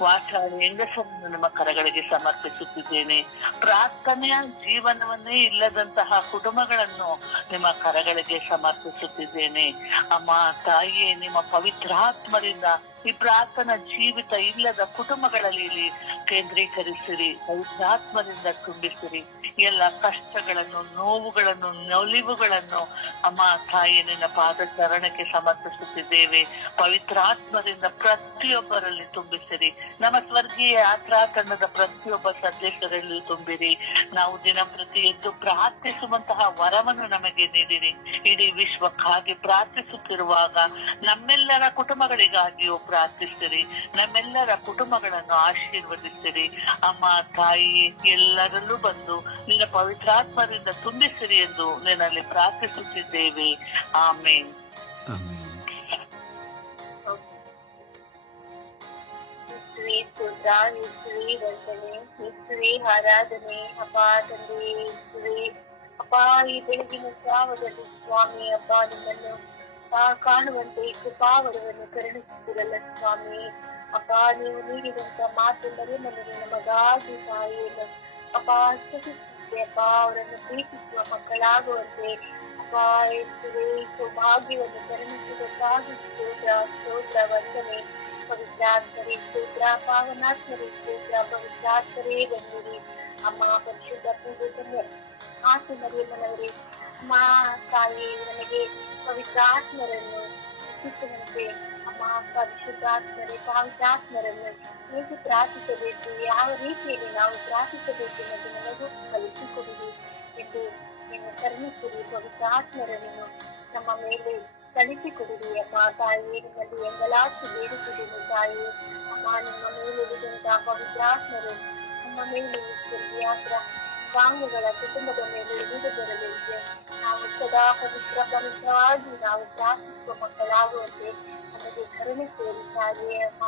ವಾಚಾಳಿ ಹೆಂಗಸರನ್ನು ನಿಮ್ಮ ಕರಗಳಿಗೆ ಸಮರ್ಪಿಸುತ್ತಿದ್ದೇನೆ. ಪ್ರಾರ್ಥನೆಯ ಜೀವನವನ್ನೇ ಇಲ್ಲದಂತಹ ಕುಟುಂಬಗಳನ್ನು ನಿಮ್ಮ ಕರಗಳಿಗೆ ಸಮರ್ಪಿಸುತ್ತಿದ್ದೇನೆ. ಅಮ್ಮ ತಾಯಿಯೇ, ನಿಮ್ಮ ಪವಿತ್ರಾತ್ಮರಿಂದ ಈ ಪ್ರಾರ್ಥನಾ ಜೀವಿತ ಇಲ್ಲದ ಕುಟುಂಬಗಳಲ್ಲಿ ಕೇಂದ್ರೀಕರಿಸಿರಿ. ಪವಿತ್ರಾತ್ಮದಿಂದ ತುಂಬಿಸಿರಿ. ಎಲ್ಲ ಕಷ್ಟಗಳನ್ನು, ನೋವುಗಳನ್ನು, ನಲಿವುಗಳನ್ನು ಅಮ್ಮ ತಾಯಿ ನಿನ್ನ ಪಾದ ಚರಣಕ್ಕೆ ಸಮರ್ಪಿಸುತ್ತಿದ್ದೇವೆ. ಪವಿತ್ರಾತ್ಮರಿಂದ ಪ್ರತಿಯೊಬ್ಬರಲ್ಲಿ ತುಂಬಿಸಿರಿ. ನಮ್ಮ ಸ್ವರ್ಗೀಯ ಯಾತ್ರಾ ತಂಡದ ಪ್ರತಿಯೊಬ್ಬ ಸದಸ್ಯರಲ್ಲಿ ತುಂಬಿರಿ. ನಾವು ದಿನಪ್ರತಿ ಎದ್ದು ಪ್ರಾರ್ಥಿಸುವಂತಹ ವರವನ್ನು ನಮಗೆ ನೀಡಿರಿ. ಇಡೀ ವಿಶ್ವಕ್ಕಾಗಿ ಪ್ರಾರ್ಥಿಸುತ್ತಿರುವಾಗ ನಮ್ಮೆಲ್ಲರ ಕುಟುಂಬಗಳಿಗಾಗಿಯೂ ಪ್ರಾರ್ಥಿಸಿರಿ. ನಮ್ಮೆಲ್ಲರ ಕುಟುಂಬಗಳನ್ನು ಆಶೀರ್ವದಿಸಿರಿ. ಅಮ್ಮ ತಾಯಿ, ಎಲ್ಲರಲ್ಲೂ ಬಂದು ನಿನ್ನ ಪವಿತ್ರಾತ್ಮರಿಂದ ತುಂಬಿಸಿರಿ ಎಂದು ನಿನ್ನಲ್ಲಿ ಪ್ರಾರ್ಥಿಸುತ್ತಿದ್ದೇವೆ. ಆಮೇನ್. ಶ್ರೀ ಸ್ತೋತ್ರ, ಶ್ರೀ ವಂದನೆ, ಶ್ರೀ ಆರಾಧನೆ. ಅಪ್ಪ ತಂದೆ, ಶ್ರೀ ಅಪ್ಪ, ಈ ಬೆಳಗಿನ ಜಾವದಲ್ಲಿ ಸ್ವಾಮಿ ಅಪ್ಪ ನಿಮ್ಮನ್ನು ಕಾಣುವಂತೆ ಕೃಪಾವರವನ್ನು ಕರುಣಿಸುತ್ತಿರಲ್ಲ ಸ್ವಾಮಿ. ಅಪ್ಪ, ನೀವು ನೀಡಿದಂತ ಮಾತೆಲ್ಲರೂ ನನಗೆ ನಮಗಾಗಿ ತಾಯಿಯನ್ನು ಅಪ್ಪ ಸ್ತುತಿಸುತ್ತೆ. ಅಪ್ಪ, ಅವರನ್ನು ಪ್ರೀತಿಸುವ ಮಕ್ಕಳಾಗುವಂತೆ ಅಪ್ಪ ಸೌಭಾಗ್ಯವನ್ನು ಕರುಣಿಸುವುದಕ್ಕಾಗಿ ಸ್ತೋತ್ರ, ಸ್ತೋತ್ರ, ವಂದನೆ. ಪವಿತ್ರಾತ್ಮರೇ ಸ್ತೋತ್ರ, ಪಾವನಾತ್ಮರೇ ಸ್ತೋತ್ರ, ಪವಿತ್ರಾತ್ಮರೇ ಬಂದಿರಿ. ಅಮ್ಮ ಪರಿಶುದ್ಧ ಪೂಜೆ ಆಸೆ ಮರಿಯಮ್ಮನವರೇ, ಅಮ್ಮ ತಾಯಿ, ನನಗೆ ಪವಿತ್ರಾತ್ಮರನ್ನು ಶಿಕ್ಷಣಕ್ಕೆ ಅಮ್ಮ ಪರಿಶುದ್ಧಾತ್ಮರೇ, ಪವಿತ್ರಾತ್ಮರನ್ನು ಹೇಗೆ ಪ್ರಾರ್ಥಿಸಬೇಕು, ಯಾವ ರೀತಿಯಲ್ಲಿ ನಾವು ಪ್ರಾರ್ಥಿಸಬೇಕು ಎಂದು ನನಗೂ ಕಲಿಸಿಕೊಡಿರಿ ಎಂದು ನೀವು ಕರುಣಿಸಿರಿ. ಪವಿತ್ರಾತ್ಮರನ್ನು ನಮ್ಮ ಮೇಲೆ ಕಳಿಸಿಕೊಡಿರಿ. ಅಮ್ಮ ತಾಯಿ, ನಿಮ್ಮಲ್ಲಿ ಎಂಬಲಾಸಿ ಬೇಡುತ್ತಿದ್ದೀನಿ ತಾಯಿ. ಅಮ್ಮ, ನಿಮ್ಮ ಮೇಲಿರುವಂತಹ ಪವಿತ್ರಾತ್ಮರು ನಮ್ಮ ಮೇಲೆ ಯಾತ್ರ ವಾಂಗಗಳ ಕುಟುಂಬದ ಮೇಲೆ ಇಳಿದು ಬರಲಿದೆ. ನಾವು ಸದಾ ಪವಿತ್ರವಾಗಿ ನಾವು ಪ್ರಾರ್ಥಿಸುವ ಮಕ್ಕಳಾಗುವಂತೆ ನಮಗೆ ಕರುಣೆ ತೋರಿದ್ದಾರೆ. ಅಮ್ಮ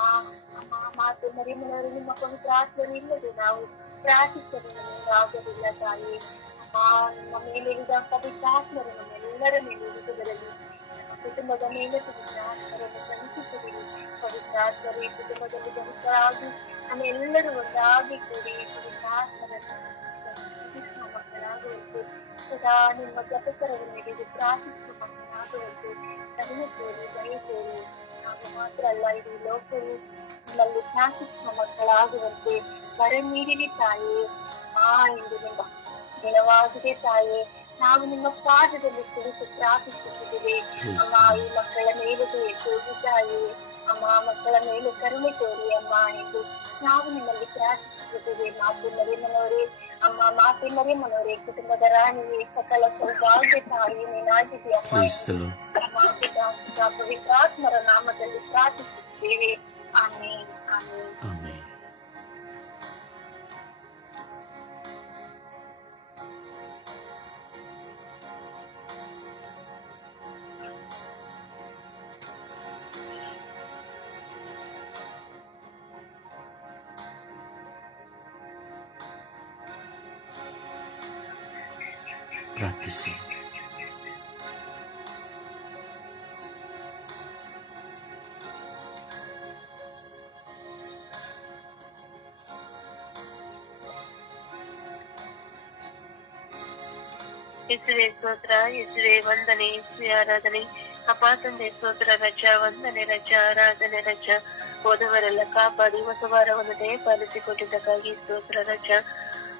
ಅಮ್ಮ ಮಾತು ಮರಿಮನವರು ನಿಮ್ಮ ಪವಿತ್ರಾತ್ಮರು ಇಲ್ಲದೆ ನಾವು ಪ್ರಾರ್ಥಿಸಲು ನಮಗೆ ಆಗೋದಿಲ್ಲ ತಾಯಿ. ಅಮ್ಮ, ನಿಮ್ಮ ಮೇಲೆ ಇರುವ ಪವಿತ್ರಾತ್ಮರು ನಮ್ಮೆಲ್ಲರ ಮೇಲೆ ಇಳಿದು ಬರಲಿ. ನಮ್ಮ ಕುಟುಂಬದ ಮೇಲೆ ಪವಿತ್ರಾತ್ಮರನ್ನು ಕಲಿಸುತ್ತಿದ್ದೀವಿ. ಪವಿತ್ರಾತ್ಮರು ಈ ಕುಟುಂಬದಲ್ಲಿ ಪವಿತ್ರವಾಗಿ ನಮ್ಮೆಲ್ಲರೂ ಒಂದಾಗಿ ಕೂಡಿ ಪವಿತ್ರಾತ್ಮರನ್ನು ಮಕ್ಕಳಾಗುವಂತೆ ಸದಾ ನಿಮ್ಮ ಜಪಕರವನ್ನು ಹಿಡಿದು ಪ್ರಾರ್ಥಿಸುವ ಮಕ್ಕಳಾಗುವಂತೆ ಕರುಣೆ ತೋರಿ, ದಯೆ ತೋರಿ. ನಾವು ಮಾತ್ರ ಅಲ್ಲ, ಇಡೀ ಲೋಕವು ನಿಮ್ಮಲ್ಲಿ ಪ್ರಾರ್ಥಿಸುವ ಮಕ್ಕಳಾಗುವಂತೆ ವರ ನೀಡಿರಿ ತಾಯಿ. ಎಂದು ನಿಮ್ಮ ದಿನವಾಗಿದೆ ತಾಯಿ. ನಾವು ನಿಮ್ಮ ಪಾದದಲ್ಲಿ ಕುಳಿತು ಪ್ರಾರ್ಥಿಸುತ್ತಿದ್ದೇವೆ. ಅಮ್ಮ, ಈ ಮಕ್ಕಳ ಮೇಲೆ ತೋರಿ ತಾಯಿ. ಅಮ್ಮ, ಮಕ್ಕಳ ಮೇಲೆ ಕರುಣೆ ತೋರಿ ಅಮ್ಮ ಎಂದು ನಾವು ನಿಮ್ಮಲ್ಲಿ ಪ್ರಾರ್ಥಿಸುತ್ತಿದ್ದೇವೆ. ಮಾತೆ ಮರಿಯಮ್ಮನವರೇ, ಅಮ್ಮ ಮಾತೆ ಮರಿಯಮ್ಮನವರೇ, ಕುಟುಂಬದ ರಾಣಿಯೇ, ಸಕಲ ಸೌಭಾಗ್ಯ ತಾಯಿ ನೀನಾಗಿದೆಯ ಪವಿತ್ರಾತ್ಮರ ನಾಮದಲ್ಲಿ ಪ್ರಾರ್ಥಿಸುತ್ತೇವೆ. ಆಮೇನ್, ಆಮೇನ್. ಪ್ರಾರ್ಥಿಸಿ. ಯೇಸುವೇ ಸ್ತೋತ್ರ, ಯೇಸುವೇ ವಂದನೆ, ಯೇಸುವೇ ಆರಾಧನೆ. ಅಪ್ಪ ತಂದೆ ಸ್ತೋತ್ರ ರಜ, ವಂದನೆ ರಜ, ಆರಾಧನೆ ರಜ. ಹೋದವರೆಲ್ಲ ಕಾಪಾಡಿ ಹೊಸ ವಾರವನ್ನು ದಯಪಾಲಿಸಿಕೊಟ್ಟಿದ್ದಕ್ಕಾಗಿ ಸ್ತೋತ್ರ ರಜ.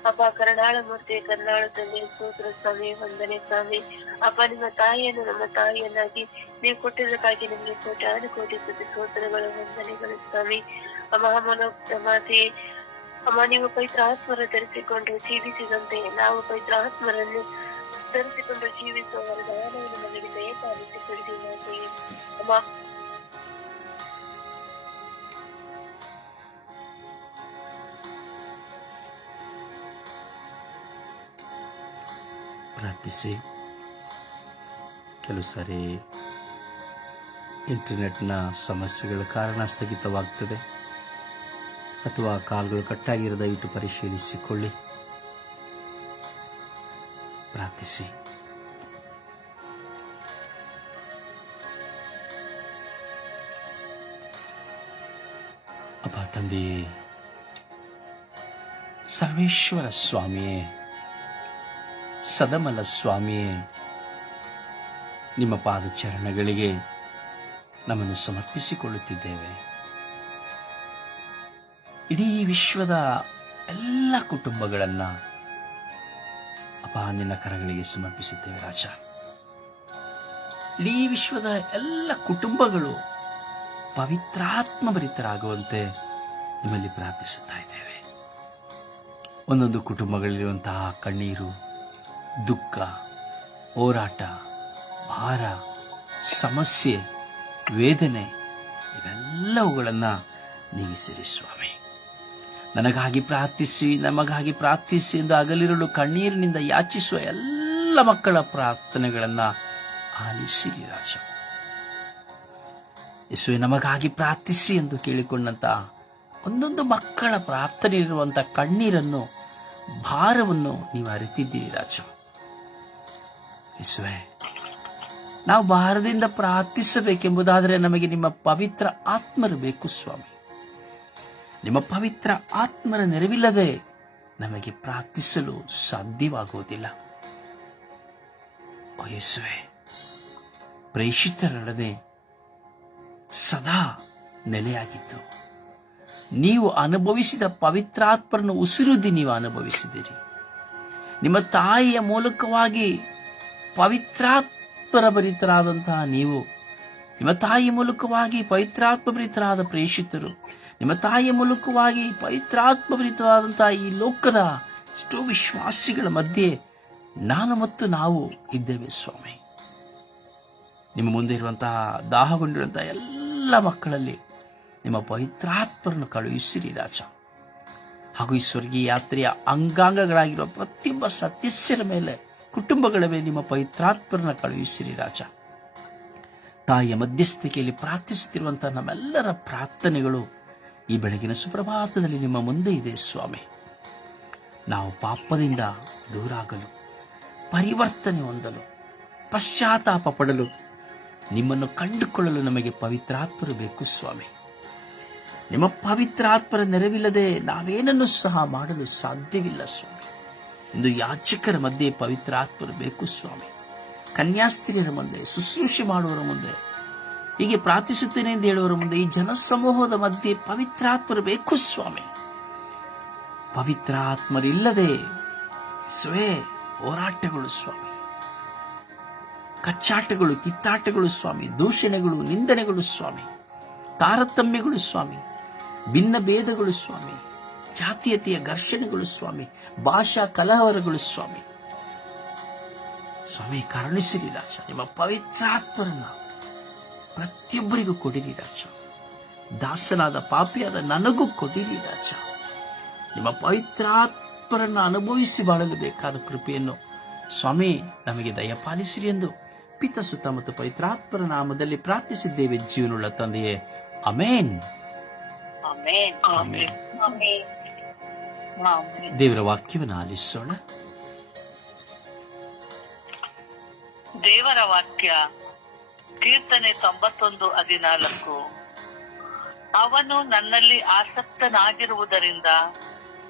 ಅಪ್ಪ ಕರುಣಾಳ ಮೂರ್ತಿ, ಕರುಣಾಳ ತಂದೆ ಸ್ತೋತ್ರ ಸ್ವಾಮಿ, ವಂದನೆ ಸ್ವಾಮಿ. ಅಪ್ಪ ನಿಮ್ಮ ತಾಯಿಯನ್ನು ನಮ್ಮ ತಾಯಿಯನ್ನಾಗಿ ನೀವು ಕೊಟ್ಟಿದ್ದಕ್ಕಾಗಿ ನಿಮಗೆ ಕೋಟಿ ಸ್ತೋತ್ರಗಳು, ವಂದನೆಗಳು ಸ್ವಾಮಿ. ಅಮ್ಮ ಮಾತೆ, ಅಮ್ಮ ನೀವು ಪವಿತ್ರ ಆತ್ಮರ ಧರಿಸಿಕೊಂಡು ಜೀವಿಸಿದಂತೆ ನಾವು ಪವಿತ್ರ ಆತ್ಮರನ್ನು ಧರಿಸಿಕೊಂಡು ಜೀವಿಸುವ ವರದಾನವನ್ನು ನಮಗೆ ದಯಪಾಲಿಸಿಕೊಳ್ಳಿ ಮಾತೆ. ಅಮ್ಮ ಪ್ರಾರ್ಥಿಸಿ. ಕೆಲವು ಸಾರಿ ಇಂಟರ್ನೆಟ್ನ ಸಮಸ್ಯೆಗಳ ಕಾರಣ ಸ್ಥಗಿತವಾಗ್ತದೆ, ಅಥವಾ ಕಾಲ್ಗಳು ಕಟ್ಟಾಗಿರೋ ದಯವಿಟ್ಟು ಪರಿಶೀಲಿಸಿಕೊಳ್ಳಿ. ಪ್ರಾರ್ಥಿಸಿ. ಅಪ್ಪ ತಂದೆಯೇ, ಸರ್ವೇಶ್ವರ ಸ್ವಾಮಿಯೇ, ಸದಮಲ ಸ್ವಾಮಿಯೇ, ನಿಮ್ಮ ಪಾದಚರಣಗಳಿಗೆ ನಮ್ಮನ್ನು ಸಮರ್ಪಿಸಿಕೊಳ್ಳುತ್ತಿದ್ದೇವೆ. ಇಡೀ ವಿಶ್ವದ ಎಲ್ಲ ಕುಟುಂಬಗಳನ್ನು ಅಪ್ಪ ನಿನ್ನ ಕರಗಳಿಗೆ ಸಮರ್ಪಿಸುತ್ತೇವೆ ರಾಜ. ಇಡೀ ವಿಶ್ವದ ಎಲ್ಲ ಕುಟುಂಬಗಳು ಪವಿತ್ರಾತ್ಮ ಭರಿತರಾಗುವಂತೆ ನಿಮ್ಮಲ್ಲಿ ಪ್ರಾರ್ಥಿಸುತ್ತಾ ಇದ್ದೇವೆ. ಒಂದೊಂದು ಕುಟುಂಬಗಳಲ್ಲಿರುವಂತಹ ಕಣ್ಣೀರು, ದುಃಖ, ಹೋರಾಟ, ಭಾರ, ಸಮಸ್ಯೆ, ವೇದನೆ ಇವೆಲ್ಲವುಗಳನ್ನು ನೀಗಿಸಿರಿ ಸ್ವಾಮಿ. ನನಗಾಗಿ ಪ್ರಾರ್ಥಿಸಿ, ನಮಗಾಗಿ ಪ್ರಾರ್ಥಿಸಿ ಎಂದು ಹಗಲಿರುಳು ಕಣ್ಣೀರಿನಿಂದ ಯಾಚಿಸುವ ಎಲ್ಲ ಮಕ್ಕಳ ಪ್ರಾರ್ಥನೆಗಳನ್ನು ಆಲಿಸಿರಿ ರಾಜ. ಯೇಸುವೆ, ನಮಗಾಗಿ ಪ್ರಾರ್ಥಿಸಿ ಎಂದು ಕೇಳಿಕೊಂಡಂತಹ ಒಂದೊಂದು ಮಕ್ಕಳ ಪ್ರಾರ್ಥನೆ ಇರುವಂಥ ಕಣ್ಣೀರನ್ನು, ಭಾರವನ್ನು ನೀವು ಅರಿತಿದ್ದೀರಿ ರಾಜ. ಯೇಸುವೆ, ನಾವು ಭಾರದಿಂದ ಪ್ರಾರ್ಥಿಸಬೇಕೆಂಬುದಾದರೆ ನಮಗೆ ನಿಮ್ಮ ಪವಿತ್ರ ಆತ್ಮರು ಬೇಕು ಸ್ವಾಮಿ. ನಿಮ್ಮ ಪವಿತ್ರ ಆತ್ಮರ ನೆರವಿಲ್ಲದೆ ನಮಗೆ ಪ್ರಾರ್ಥಿಸಲು ಸಾಧ್ಯವಾಗುವುದಿಲ್ಲ. ಓ ಯೇಸುವೆ, ಪ್ರೇಷಿತರೊಡನೆ ಸದಾ ನೆಲೆಯಾಗಿದ್ದು ನೀವು ಅನುಭವಿಸಿದ ಪವಿತ್ರಾತ್ಮರನ್ನು ಉಸಿರುದಿ ನೀವು ಅನುಭವಿಸಿದಿರಿ. ನಿಮ್ಮ ತಾಯಿಯ ಮೂಲಕವಾಗಿ ಪವಿತ್ರಾತ್ಮರ ಭರಿತರಾದಂತಹ ನೀವು, ನಿಮ್ಮ ತಾಯಿಯ ಮೂಲಕವಾಗಿ ಪವಿತ್ರಾತ್ಮ ಭರಿತರಾದ ಪ್ರೇಷಿತರು, ನಿಮ್ಮ ತಾಯಿಯ ಮೂಲಕವಾಗಿ ಪವಿತ್ರಾತ್ಮ ಭರಿತವಾದಂತಹ ಈ ಲೋಕದ ಎಷ್ಟೋ ವಿಶ್ವಾಸಿಗಳ ಮಧ್ಯೆ ನಾನು ಮತ್ತು ನಾವು ಇದ್ದೇವೆ ಸ್ವಾಮಿ. ನಿಮ್ಮ ಮುಂದೆ ಇರುವಂತಹ ದಾಹಗೊಂಡಿರುವಂತಹ ಎಲ್ಲ ಮಕ್ಕಳಲ್ಲಿ ನಿಮ್ಮ ಪವಿತ್ರಾತ್ಮರನ್ನು ಕಳುಹಿಸಿರಿ ರಾಜ. ಹಾಗೂ ಈ ಸ್ವರ್ಗೀಯ ಯಾತ್ರೆಯ ಅಂಗಾಂಗಗಳಾಗಿರುವ ಪ್ರತಿಯೊಬ್ಬ ಸದಸ್ಯರ ಮೇಲೆ, ಕುಟುಂಬಗಳ ಮೇಲೆ ನಿಮ್ಮ ಪವಿತ್ರಾತ್ಮರನ್ನು ಕಳುಹಿಸಿರಿ ರಾಜ. ತಾಯಿಯ ಮಧ್ಯಸ್ಥಿಕೆಯಲ್ಲಿ ಪ್ರಾರ್ಥಿಸುತ್ತಿರುವಂತಹ ನಮ್ಮೆಲ್ಲರ ಪ್ರಾರ್ಥನೆಗಳು ಈ ಬೆಳಗಿನ ಸುಪ್ರಭಾತದಲ್ಲಿ ನಿಮ್ಮ ಮುಂದೆ ಇದೆ ಸ್ವಾಮಿ. ನಾವು ಪಾಪದಿಂದ ದೂರಾಗಲು, ಪರಿವರ್ತನೆ ಹೊಂದಲು, ಪಶ್ಚಾತ್ತಾಪ ಪಡಲು, ನಿಮ್ಮನ್ನು ಕಂಡುಕೊಳ್ಳಲು ನಮಗೆ ಪವಿತ್ರಾತ್ಮರು ಬೇಕು ಸ್ವಾಮಿ. ನಿಮ್ಮ ಪವಿತ್ರಾತ್ಮರ ನೆರವಿಲ್ಲದೆ ನಾವೇನನ್ನು ಸಹ ಮಾಡಲು ಸಾಧ್ಯವಿಲ್ಲ ಸ್ವಾಮಿ. ಇಂದು ಯಾಚಕರ ಮಧ್ಯೆ ಪವಿತ್ರಾತ್ಮರು ಬೇಕು ಸ್ವಾಮಿ. ಕನ್ಯಾಸ್ತ್ರೀಯರ ಮುಂದೆ, ಶುಶ್ರೂಷೆ ಮಾಡುವವರ ಮುಂದೆ, ಹೀಗೆ ಪ್ರಾರ್ಥಿಸುತ್ತೇನೆ ಎಂದು ಹೇಳುವವರ ಮುಂದೆ, ಈ ಜನಸಮೂಹದ ಮಧ್ಯೆ ಪವಿತ್ರಾತ್ಮರು ಬೇಕು ಸ್ವಾಮಿ. ಪವಿತ್ರಾತ್ಮರಿಲ್ಲದೆ ಹೋರಾಟಗಳು ಸ್ವಾಮಿ, ಕಚ್ಚಾಟಗಳು, ಕಿತ್ತಾಟಗಳು ಸ್ವಾಮಿ, ದೂಷಣೆಗಳು, ನಿಂದನೆಗಳು ಸ್ವಾಮಿ, ತಾರತಮ್ಯಗಳು ಸ್ವಾಮಿ, ಭಿನ್ನ ಭೇದಗಳು ಸ್ವಾಮಿ, ಜಾತೀಯತೆಯ ಘರ್ಷಣೆಗಳು ಸ್ವಾಮಿ, ಭಾಷಾ ಕಲಹರಗಳು ಸ್ವಾಮಿ. ಸ್ವಾಮಿ ಕರುಣಿಸಿರಿ ರಾಜ. ನಿಮ್ಮ ಪವಿತ್ರಾತ್ಮರನ್ನ ಪ್ರತಿಯೊಬ್ಬರಿಗೂ ಕೊಡಿರಿ ರಾಜ. ದಾಸನಾದ ಪಾಪಿಯಾದ ನನಗೂ ಕೊಡಿರಿ ರಾಜ. ನಿಮ್ಮ ಪವಿತ್ರಾತ್ಮರನ್ನು ಅನುಭವಿಸಿ ಬಾಳಲು ಬೇಕಾದ ಕೃಪೆಯನ್ನು ಸ್ವಾಮಿ ನಮಗೆ ದಯಪಾಲಿಸಿರಿ ಎಂದು ಪಿತ, ಸುತ ಮತ್ತು ಪವಿತ್ರಾತ್ಮರ ನಾಮದಲ್ಲಿ ಪ್ರಾರ್ಥಿಸಿದ್ದೇವೆ ಜೀವನುಳ್ಳ ತಂದೆಯೇ, ಆಮೆನ್. ಆಮೆನ್. ದೇವರ ವಾಕ್ಯವನ್ನು ಆಲಿಸೋಣ. ದೇವರ ವಾಕ್ಯ ಕೀರ್ತನೆ 91:14. ಅವನು ನನ್ನಲ್ಲಿ ಆಸಕ್ತನಾಗಿರುವುದರಿಂದ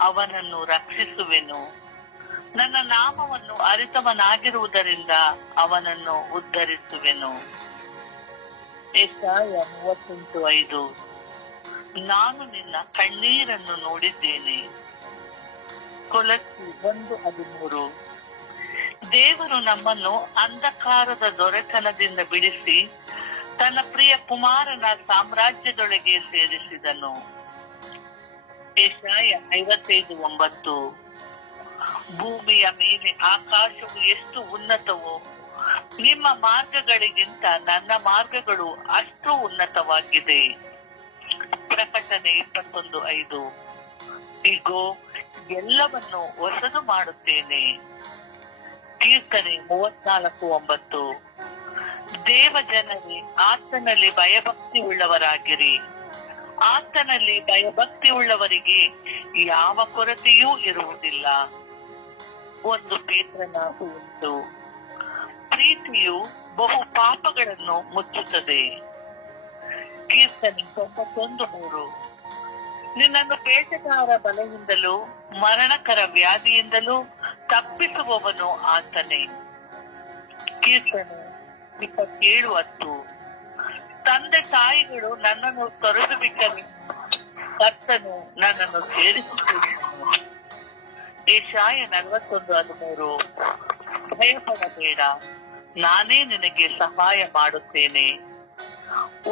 ಅವನನ್ನು ರಕ್ಷಿಸುವೆನು, ನನ್ನ ನಾಮವನ್ನು ಅರಿತವನಾಗಿರುವುದರಿಂದ ಅವನನ್ನು ಉದ್ಧರಿಸುವೆನು. ಯೆಶಾಯ 38:5. ನಾನು ನಿನ್ನ ಕಣ್ಣೀರನ್ನು ನೋಡಿದ್ದೇನೆ. ಕೊಲಸ್ಸಿ 1:13. ದೇವರು ನಮ್ಮನ್ನು ಅಂಧಕಾರದ ದೊರೆತನದಿಂದ ಬಿಡಿಸಿ ತನ್ನ ಪ್ರಿಯ ಕುಮಾರನ ಸಾಮ್ರಾಜ್ಯದೊಳಗೆ ಸೇರಿಸಿದನು. ಯೆಶಾಯ 55:9. ಭೂಮಿಯ ಮೇಲೆ ಆಕಾಶವು ಎಷ್ಟು ಉನ್ನತವೋ ನಿಮ್ಮ ಮಾರ್ಗಗಳಿಗಿಂತ ನನ್ನ ಮಾರ್ಗಗಳು ಅಷ್ಟು ಉನ್ನತವಾಗಿದೆ. ಪ್ರಕಟಣೆ 21:5. ಇಗೋ, ಎಲ್ಲವನ್ನು ಹೊಸದು ಮಾಡುತ್ತೇನೆ. ಕೀರ್ತನೆ 34:9. ದೇವ ಜನರೇ, ಆತನಲ್ಲಿ ಭಯಭಕ್ತಿ ಉಳ್ಳವರಾಗಿರಿ. ಆತನಲ್ಲಿ ಭಯಭಕ್ತಿ ಉಳ್ಳವರಿಗೆ ಯಾವ ಕೊರತೆಯೂ ಇರುವುದಿಲ್ಲ. 1 ಪೇತ್ರ 4:8. ಪ್ರೀತಿಯು ಬಹು ಪಾಪಗಳನ್ನು ಮುಚ್ಚುತ್ತದೆ. ಕೀರ್ತನೆ 91:3. ನಿನ್ನನ್ನು ಬೇಟೆಗಾರ ಬಲೆಯಿಂದಲೂ ಮರಣಕರ ವ್ಯಾಧಿಯಿಂದಲೂ ತಪ್ಪಿಸುವವನು ಆತನೇ. ಕೀರ್ತನೆ 27:10. ತಂದೆ ತಾಯಿಗಳು ನನ್ನನ್ನು ತೊರೆದು ಬಿಟ್ಟರೆ ಕರ್ತನು ನನ್ನನ್ನು ಸೇರಿಸುತ್ತಿದ್ದನು. ಯೆಶಾಯ 41:13. ಭಯಪಡಬೇಡ, ನಾನೇ ನಿನಗೆ ಸಹಾಯ ಮಾಡುತ್ತೇನೆ.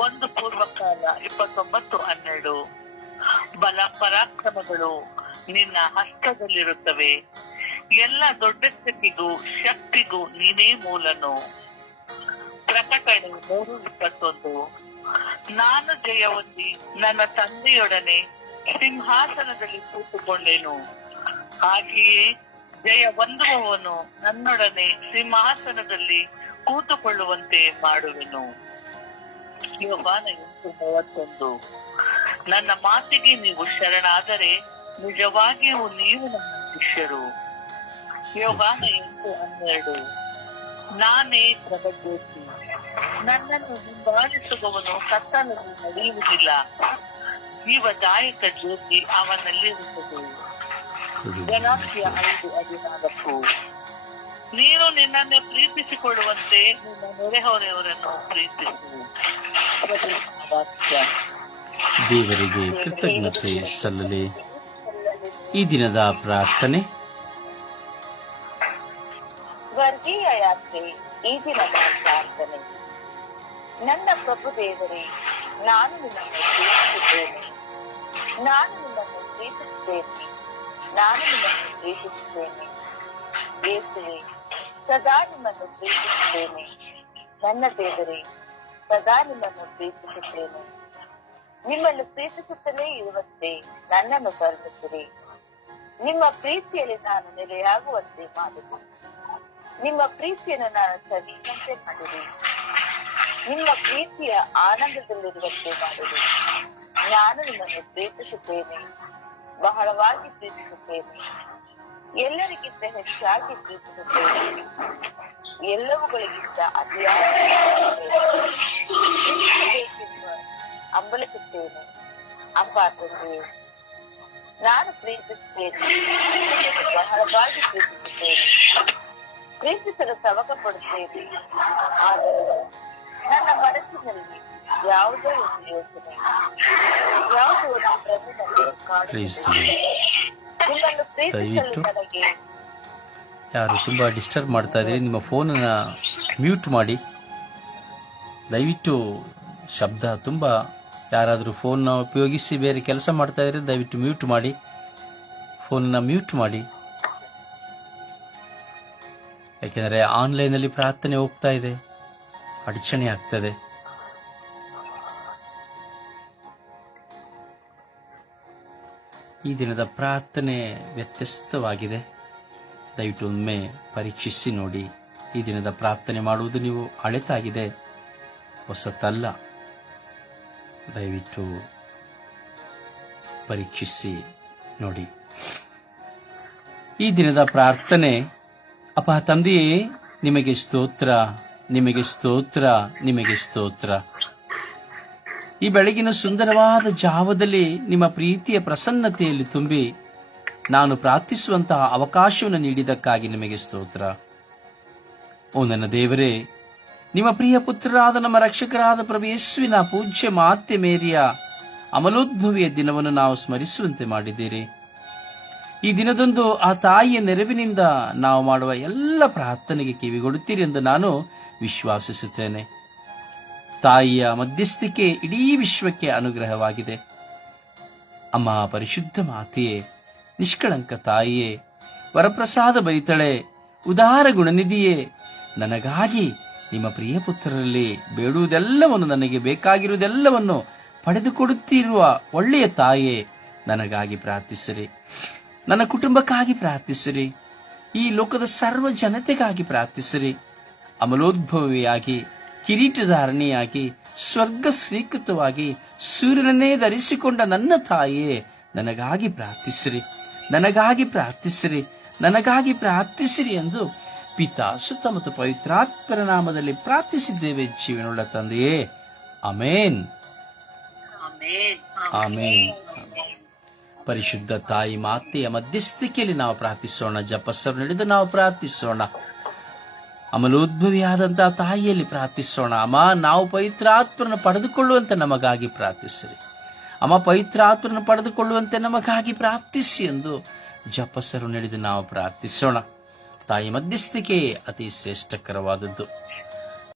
1 ಪೂರ್ವಕಾಲ 29:12. ಬಲ ಪರಾಕ್ರಮಗಳು ನಿನ್ನ ಹಸ್ತದಲ್ಲಿರುತ್ತವೆ. ಎಲ್ಲ ದೊಡ್ಡಸ್ತಿಗೂ ಶಕ್ತಿಗೂ ನೀನೇ ಮೂಲನು. ಪ್ರಕಟಣೆ 3:21. ನಾನು ಜಯವೊಂದಿ ನನ್ನ ತಂದೆಯೊಡನೆ ಸಿಂಹಾಸನದಲ್ಲಿ ಕೂತುಕೊಂಡೆನು. ಹಾಗೆಯೇ ಜಯ ಹೊಂದುವವನು ನನ್ನೊಡನೆ ಸಿಂಹಾಸನದಲ್ಲಿ ಕೂತುಕೊಳ್ಳುವಂತೆ ಮಾಡುವೆನು. ಯೋಹಾನ 8:31. ನನ್ನ ಮಾತಿಗೆ ನೀವು ಶರಣಾದರೆ ನಿಜವಾಗಿಯೂ ನೀವು ನನ್ನ ಶಿಷ್ಯರು. ಯೋಹಾನ 8:12. ನಾನೇ ಪ್ರಭಜ್ಯೋತಿ, ನನ್ನನ್ನು ಹಿಂಬಾಲಿಸುವವನು ಕತ್ತಲಲ್ಲಿ ನಡೆಯುವುದಿಲ್ಲ. ಜೀವದಾಯಕ ಜ್ಯೋತಿ ಅವನಲ್ಲಿರುತ್ತದೆ. ಗಲಾತ್ಯ 5:14. ನೀನು ನಿನ್ನನ್ನು ಪ್ರೀತಿಸಿಕೊಳ್ಳುವಂತೆ ನಿನ್ನ ನೆರೆಹೊರೆಯವರನ್ನು ಪ್ರೀತಿಸು. ವಾಕ್ಯ. ದೇವರಿಗೆ ಕೃತಜ್ಞತೆ ಸಲ್ಲಲಿ. ಈ ದಿನದ ಪ್ರಾರ್ಥನೆ. ವರ್ಗೀಯ ಯಾತ್ರೆ. ಈ ದಿನದ ಪ್ರಾರ್ಥನೆ. ನನ್ನ ಪ್ರಭು ದೇವರೇ, ನಾನು ನಿನ್ನನ್ನು ಪ್ರೀತಿಸುತ್ತೇನೆ. ನಾನು ನಿನ್ನನ್ನು ಪ್ರೀತಿಸುತ್ತೇನೆ. ನಾನು ನಿನ್ನನ್ನು ಪ್ರೀತಿಸುತ್ತೇನೆ. ಯೇಸುವೇ, ಸದಾ ನಿಮ್ಮನ್ನು ಪ್ರೀತಿಸುತ್ತೇನೆ. ನನ್ನ ದೇವರೇ, ಸದಾ ನಿಮ್ಮನ್ನು ಪ್ರೀತಿಸುತ್ತೇನೆ. ನಿಮ್ಮನ್ನು ಪ್ರೀತಿಸುತ್ತಲೇ ಇರುವಂತೆ ನನ್ನನ್ನು ಕರುಣಿಸಿರಿ. ನಿಮ್ಮ ಪ್ರೀತಿಯಲ್ಲಿ ನಾನು ನೆಲೆಯಾಗುವಂತೆ ಮಾಡಿರಿ. ನಿಮ್ಮ ಪ್ರೀತಿಯನ್ನು ನಾನು ಸವಿಯುವಂತೆ ಮಾಡಿರಿ. ನಿಮ್ಮ ಪ್ರೀತಿಯ ಆನಂದದಲ್ಲಿರುವಂತೆ ಮಾಡಿರಿ. ನಾನು ನಿಮ್ಮನ್ನು ಪ್ರೀತಿಸುತ್ತೇನೆ, ಬಹಳವಾಗಿ ಪ್ರೀತಿಸುತ್ತೇನೆ. ಎಲ್ಲರಿಗಿಂತ ಹೆಚ್ಚಾಗಿ ಪ್ರೀತಿಸುತ್ತೇನೆ. ಎಲ್ಲವುಗಳಿಗಿಂತ ಅತಿಯಾಗಿ ಹಂಬಲಿಸುತ್ತೇನೆ. ಅಪ್ಪ ತಂದೆ, ನಾನು ಪ್ರೀತಿಸುತ್ತೇನೆ, ಬಹಳವಾಗಿ ಪ್ರೀತಿಸುತ್ತೇನೆ. ಪ್ರೀತಿಸಲು ತವಕ ಪಡುತ್ತೇನೆ. ಆದರೆ ನನ್ನ ಮನಸ್ಸಿನಲ್ಲಿ ಯಾವುದೋ ಒಂದು ಯೋಚನೆ, ಯಾವುದೋ ಒಂದು ಪ್ರತಿನಲ್ಲಿ ಕಾಡುತ್ತಿದೆ. ನಿಮ್ಮನ್ನು ಪ್ರೀತಿಸಲು ನನಗೆ ಯಾರು ತುಂಬ ಡಿಸ್ಟರ್ಬ್ ಮಾಡ್ತಾ ಇದ್ದೀರಿ, ನಿಮ್ಮ ಫೋನನ್ನು ಮ್ಯೂಟ್ ಮಾಡಿ ದಯವಿಟ್ಟು. ಶಬ್ದ ತುಂಬ, ಯಾರಾದರೂ ಫೋನ್ನ ಉಪಯೋಗಿಸಿ ಬೇರೆ ಕೆಲಸ ಮಾಡ್ತಾ ಇದ್ರೆ ದಯವಿಟ್ಟು ಮ್ಯೂಟ್ ಮಾಡಿ, ಫೋನನ್ನು ಮ್ಯೂಟ್ ಮಾಡಿ. ಯಾಕೆಂದರೆ ಆನ್ಲೈನಲ್ಲಿ ಪ್ರಾರ್ಥನೆ ಹೋಗ್ತಾ ಇದೆ, ಅಡಚಣೆ ಆಗ್ತದೆ. ಈ ದಿನದ ಪ್ರಾರ್ಥನೆ ವ್ಯತ್ಯಸ್ತವಾಗಿದೆ. ದಯವಿಟ್ಟು ಒಮ್ಮೆ ಪರೀಕ್ಷಿಸಿ ನೋಡಿ. ಈ ದಿನದ ಪ್ರಾರ್ಥನೆ ಮಾಡುವುದು ನೀವು ಹಳೆತಾಗಿದೆ, ಹೊಸತಲ್ಲ. ದಯವಿಟ್ಟು ಪರೀಕ್ಷಿಸಿ ನೋಡಿ. ಈ ದಿನದ ಪ್ರಾರ್ಥನೆ. ಅಪ್ಪ ತಂದೆಯೇ, ನಿಮಗೆ ಸ್ತೋತ್ರ, ನಿಮಗೆ ಸ್ತೋತ್ರ, ನಿಮಗೆ ಸ್ತೋತ್ರ. ಈ ಬೆಳಗಿನ ಸುಂದರವಾದ ಜಾವದಲ್ಲಿ ನಿಮ್ಮ ಪ್ರೀತಿಯ ಪ್ರಸನ್ನತೆಯಲ್ಲಿ ತುಂಬಿ ನಾನು ಪ್ರಾರ್ಥಿಸುವಂತಹ ಅವಕಾಶವನ್ನು ನೀಡಿದ್ದಕ್ಕಾಗಿ ನಿಮಗೆ ಸ್ತೋತ್ರ. ಓ ನನ್ನ ದೇವರೇ, ನಿಮ್ಮ ಪ್ರಿಯ ಪುತ್ರರಾದ ನಮ್ಮ ರಕ್ಷಕರಾದ ಪ್ರಭು ಯೇಸುವಿನ ಪೂಜ್ಯ ಮಾತೆ ಮೇರಿಯ ಅಮಲೋದ್ಭವಿಯ ದಿನವನ್ನು ನಾವು ಸ್ಮರಿಸುವಂತೆ ಮಾಡಿದ್ದೀರಿ. ಈ ದಿನದಂದು ಆ ತಾಯಿಯ ನೆರವಿನಿಂದ ನಾವು ಮಾಡುವ ಎಲ್ಲ ಪ್ರಾರ್ಥನೆಗೆ ಕಿವಿಗೊಡುತ್ತೀರಿ ಎಂದು ನಾನು ವಿಶ್ವಾಸಿಸುತ್ತೇನೆ. ತಾಯಿಯ ಮಧ್ಯಸ್ಥಿಕೆ ಇಡೀ ವಿಶ್ವಕ್ಕೆ ಅನುಗ್ರಹವಾಗಿದೆ. ಅಮ್ಮ ಪರಿಶುದ್ಧ ಮಾತೆಯೇ, ನಿಷ್ಕಳಂಕ ತಾಯಿಯೇ, ವರಪ್ರಸಾದ ಭರಿತಳೆ, ಉದಾರ ಗುಣನಿಧಿಯೇ, ನನಗಾಗಿ ನಿಮ್ಮ ಪ್ರಿಯ ಪುತ್ರರಲ್ಲಿ ಬೇಡುವುದೆಲ್ಲವನ್ನು, ನನಗೆ ಬೇಕಾಗಿರುವುದೆಲ್ಲವನ್ನು ಪಡೆದುಕೊಡುತ್ತಿರುವ ಒಳ್ಳೆಯ ತಾಯಿಯೇ, ನನಗಾಗಿ ಪ್ರಾರ್ಥಿಸಿರಿ. ನನ್ನ ಕುಟುಂಬಕ್ಕಾಗಿ ಪ್ರಾರ್ಥಿಸಿರಿ. ಈ ಲೋಕದ ಸರ್ವ ಜನತೆಗಾಗಿ ಪ್ರಾರ್ಥಿಸಿರಿ. ಅಮಲೋದ್ಭವಿಯಾಗಿ, ಕಿರೀಟಧಾರಣೆಯಾಗಿ, ಸ್ವರ್ಗ ಸ್ವೀಕೃತವಾಗಿ ಸೂರ್ಯನನ್ನೇ ಧರಿಸಿಕೊಂಡ ನನ್ನ ತಾಯಿಯೇ, ನನಗಾಗಿ ಪ್ರಾರ್ಥಿಸಿರಿ, ನನಗಾಗಿ ಪ್ರಾರ್ಥಿಸಿರಿ, ನನಗಾಗಿ ಪ್ರಾರ್ಥಿಸಿರಿ ಎಂದು ಪಿತಾ, ಸುತ್ತ ಮತ್ತು ಪವಿತ್ರಾತ್ಮರ ನಾಮದಲ್ಲಿ ಪ್ರಾರ್ಥಿಸಿದ್ದೇವೆ ಜೀವನವುಳ್ಳ ತಂದೆಯೇ. ಆಮೇನ್, ಆಮೇನ್. ಪರಿಶುದ್ಧ ತಾಯಿ ಮಾತೆಯ ಮಧ್ಯಸ್ಥಿಕೆಯಲ್ಲಿ ನಾವು ಪ್ರಾರ್ಥಿಸೋಣ. ಜಪಸ್ಸರು ನಡೆದು ನಾವು ಪ್ರಾರ್ಥಿಸೋಣ. ಅಮಲೋದ್ಭವಿಯಾದಂತಹ ತಾಯಿಯಲ್ಲಿ ಪ್ರಾರ್ಥಿಸೋಣ. ಅಮ್ಮ, ನಾವು ಪವಿತ್ರಾತ್ಮರನ್ನು ಪಡೆದುಕೊಳ್ಳುವಂತೆ ನಮಗಾಗಿ ಪ್ರಾರ್ಥಿಸಿರಿ. ಅಮ್ಮ, ಪವಿತ್ರಾತ್ಮರನ್ನು ಪಡೆದುಕೊಳ್ಳುವಂತೆ ನಮಗಾಗಿ ಪ್ರಾರ್ಥಿಸಿ ಎಂದು ಜಪಸ್ಸರು ನಡೆದು ನಾವು ಪ್ರಾರ್ಥಿಸೋಣ. ತಾಯಿ ಮಧ್ಯಸ್ಥಿಕೆ ಅತಿ ಶ್ರೇಷ್ಠಕರವಾದದ್ದು.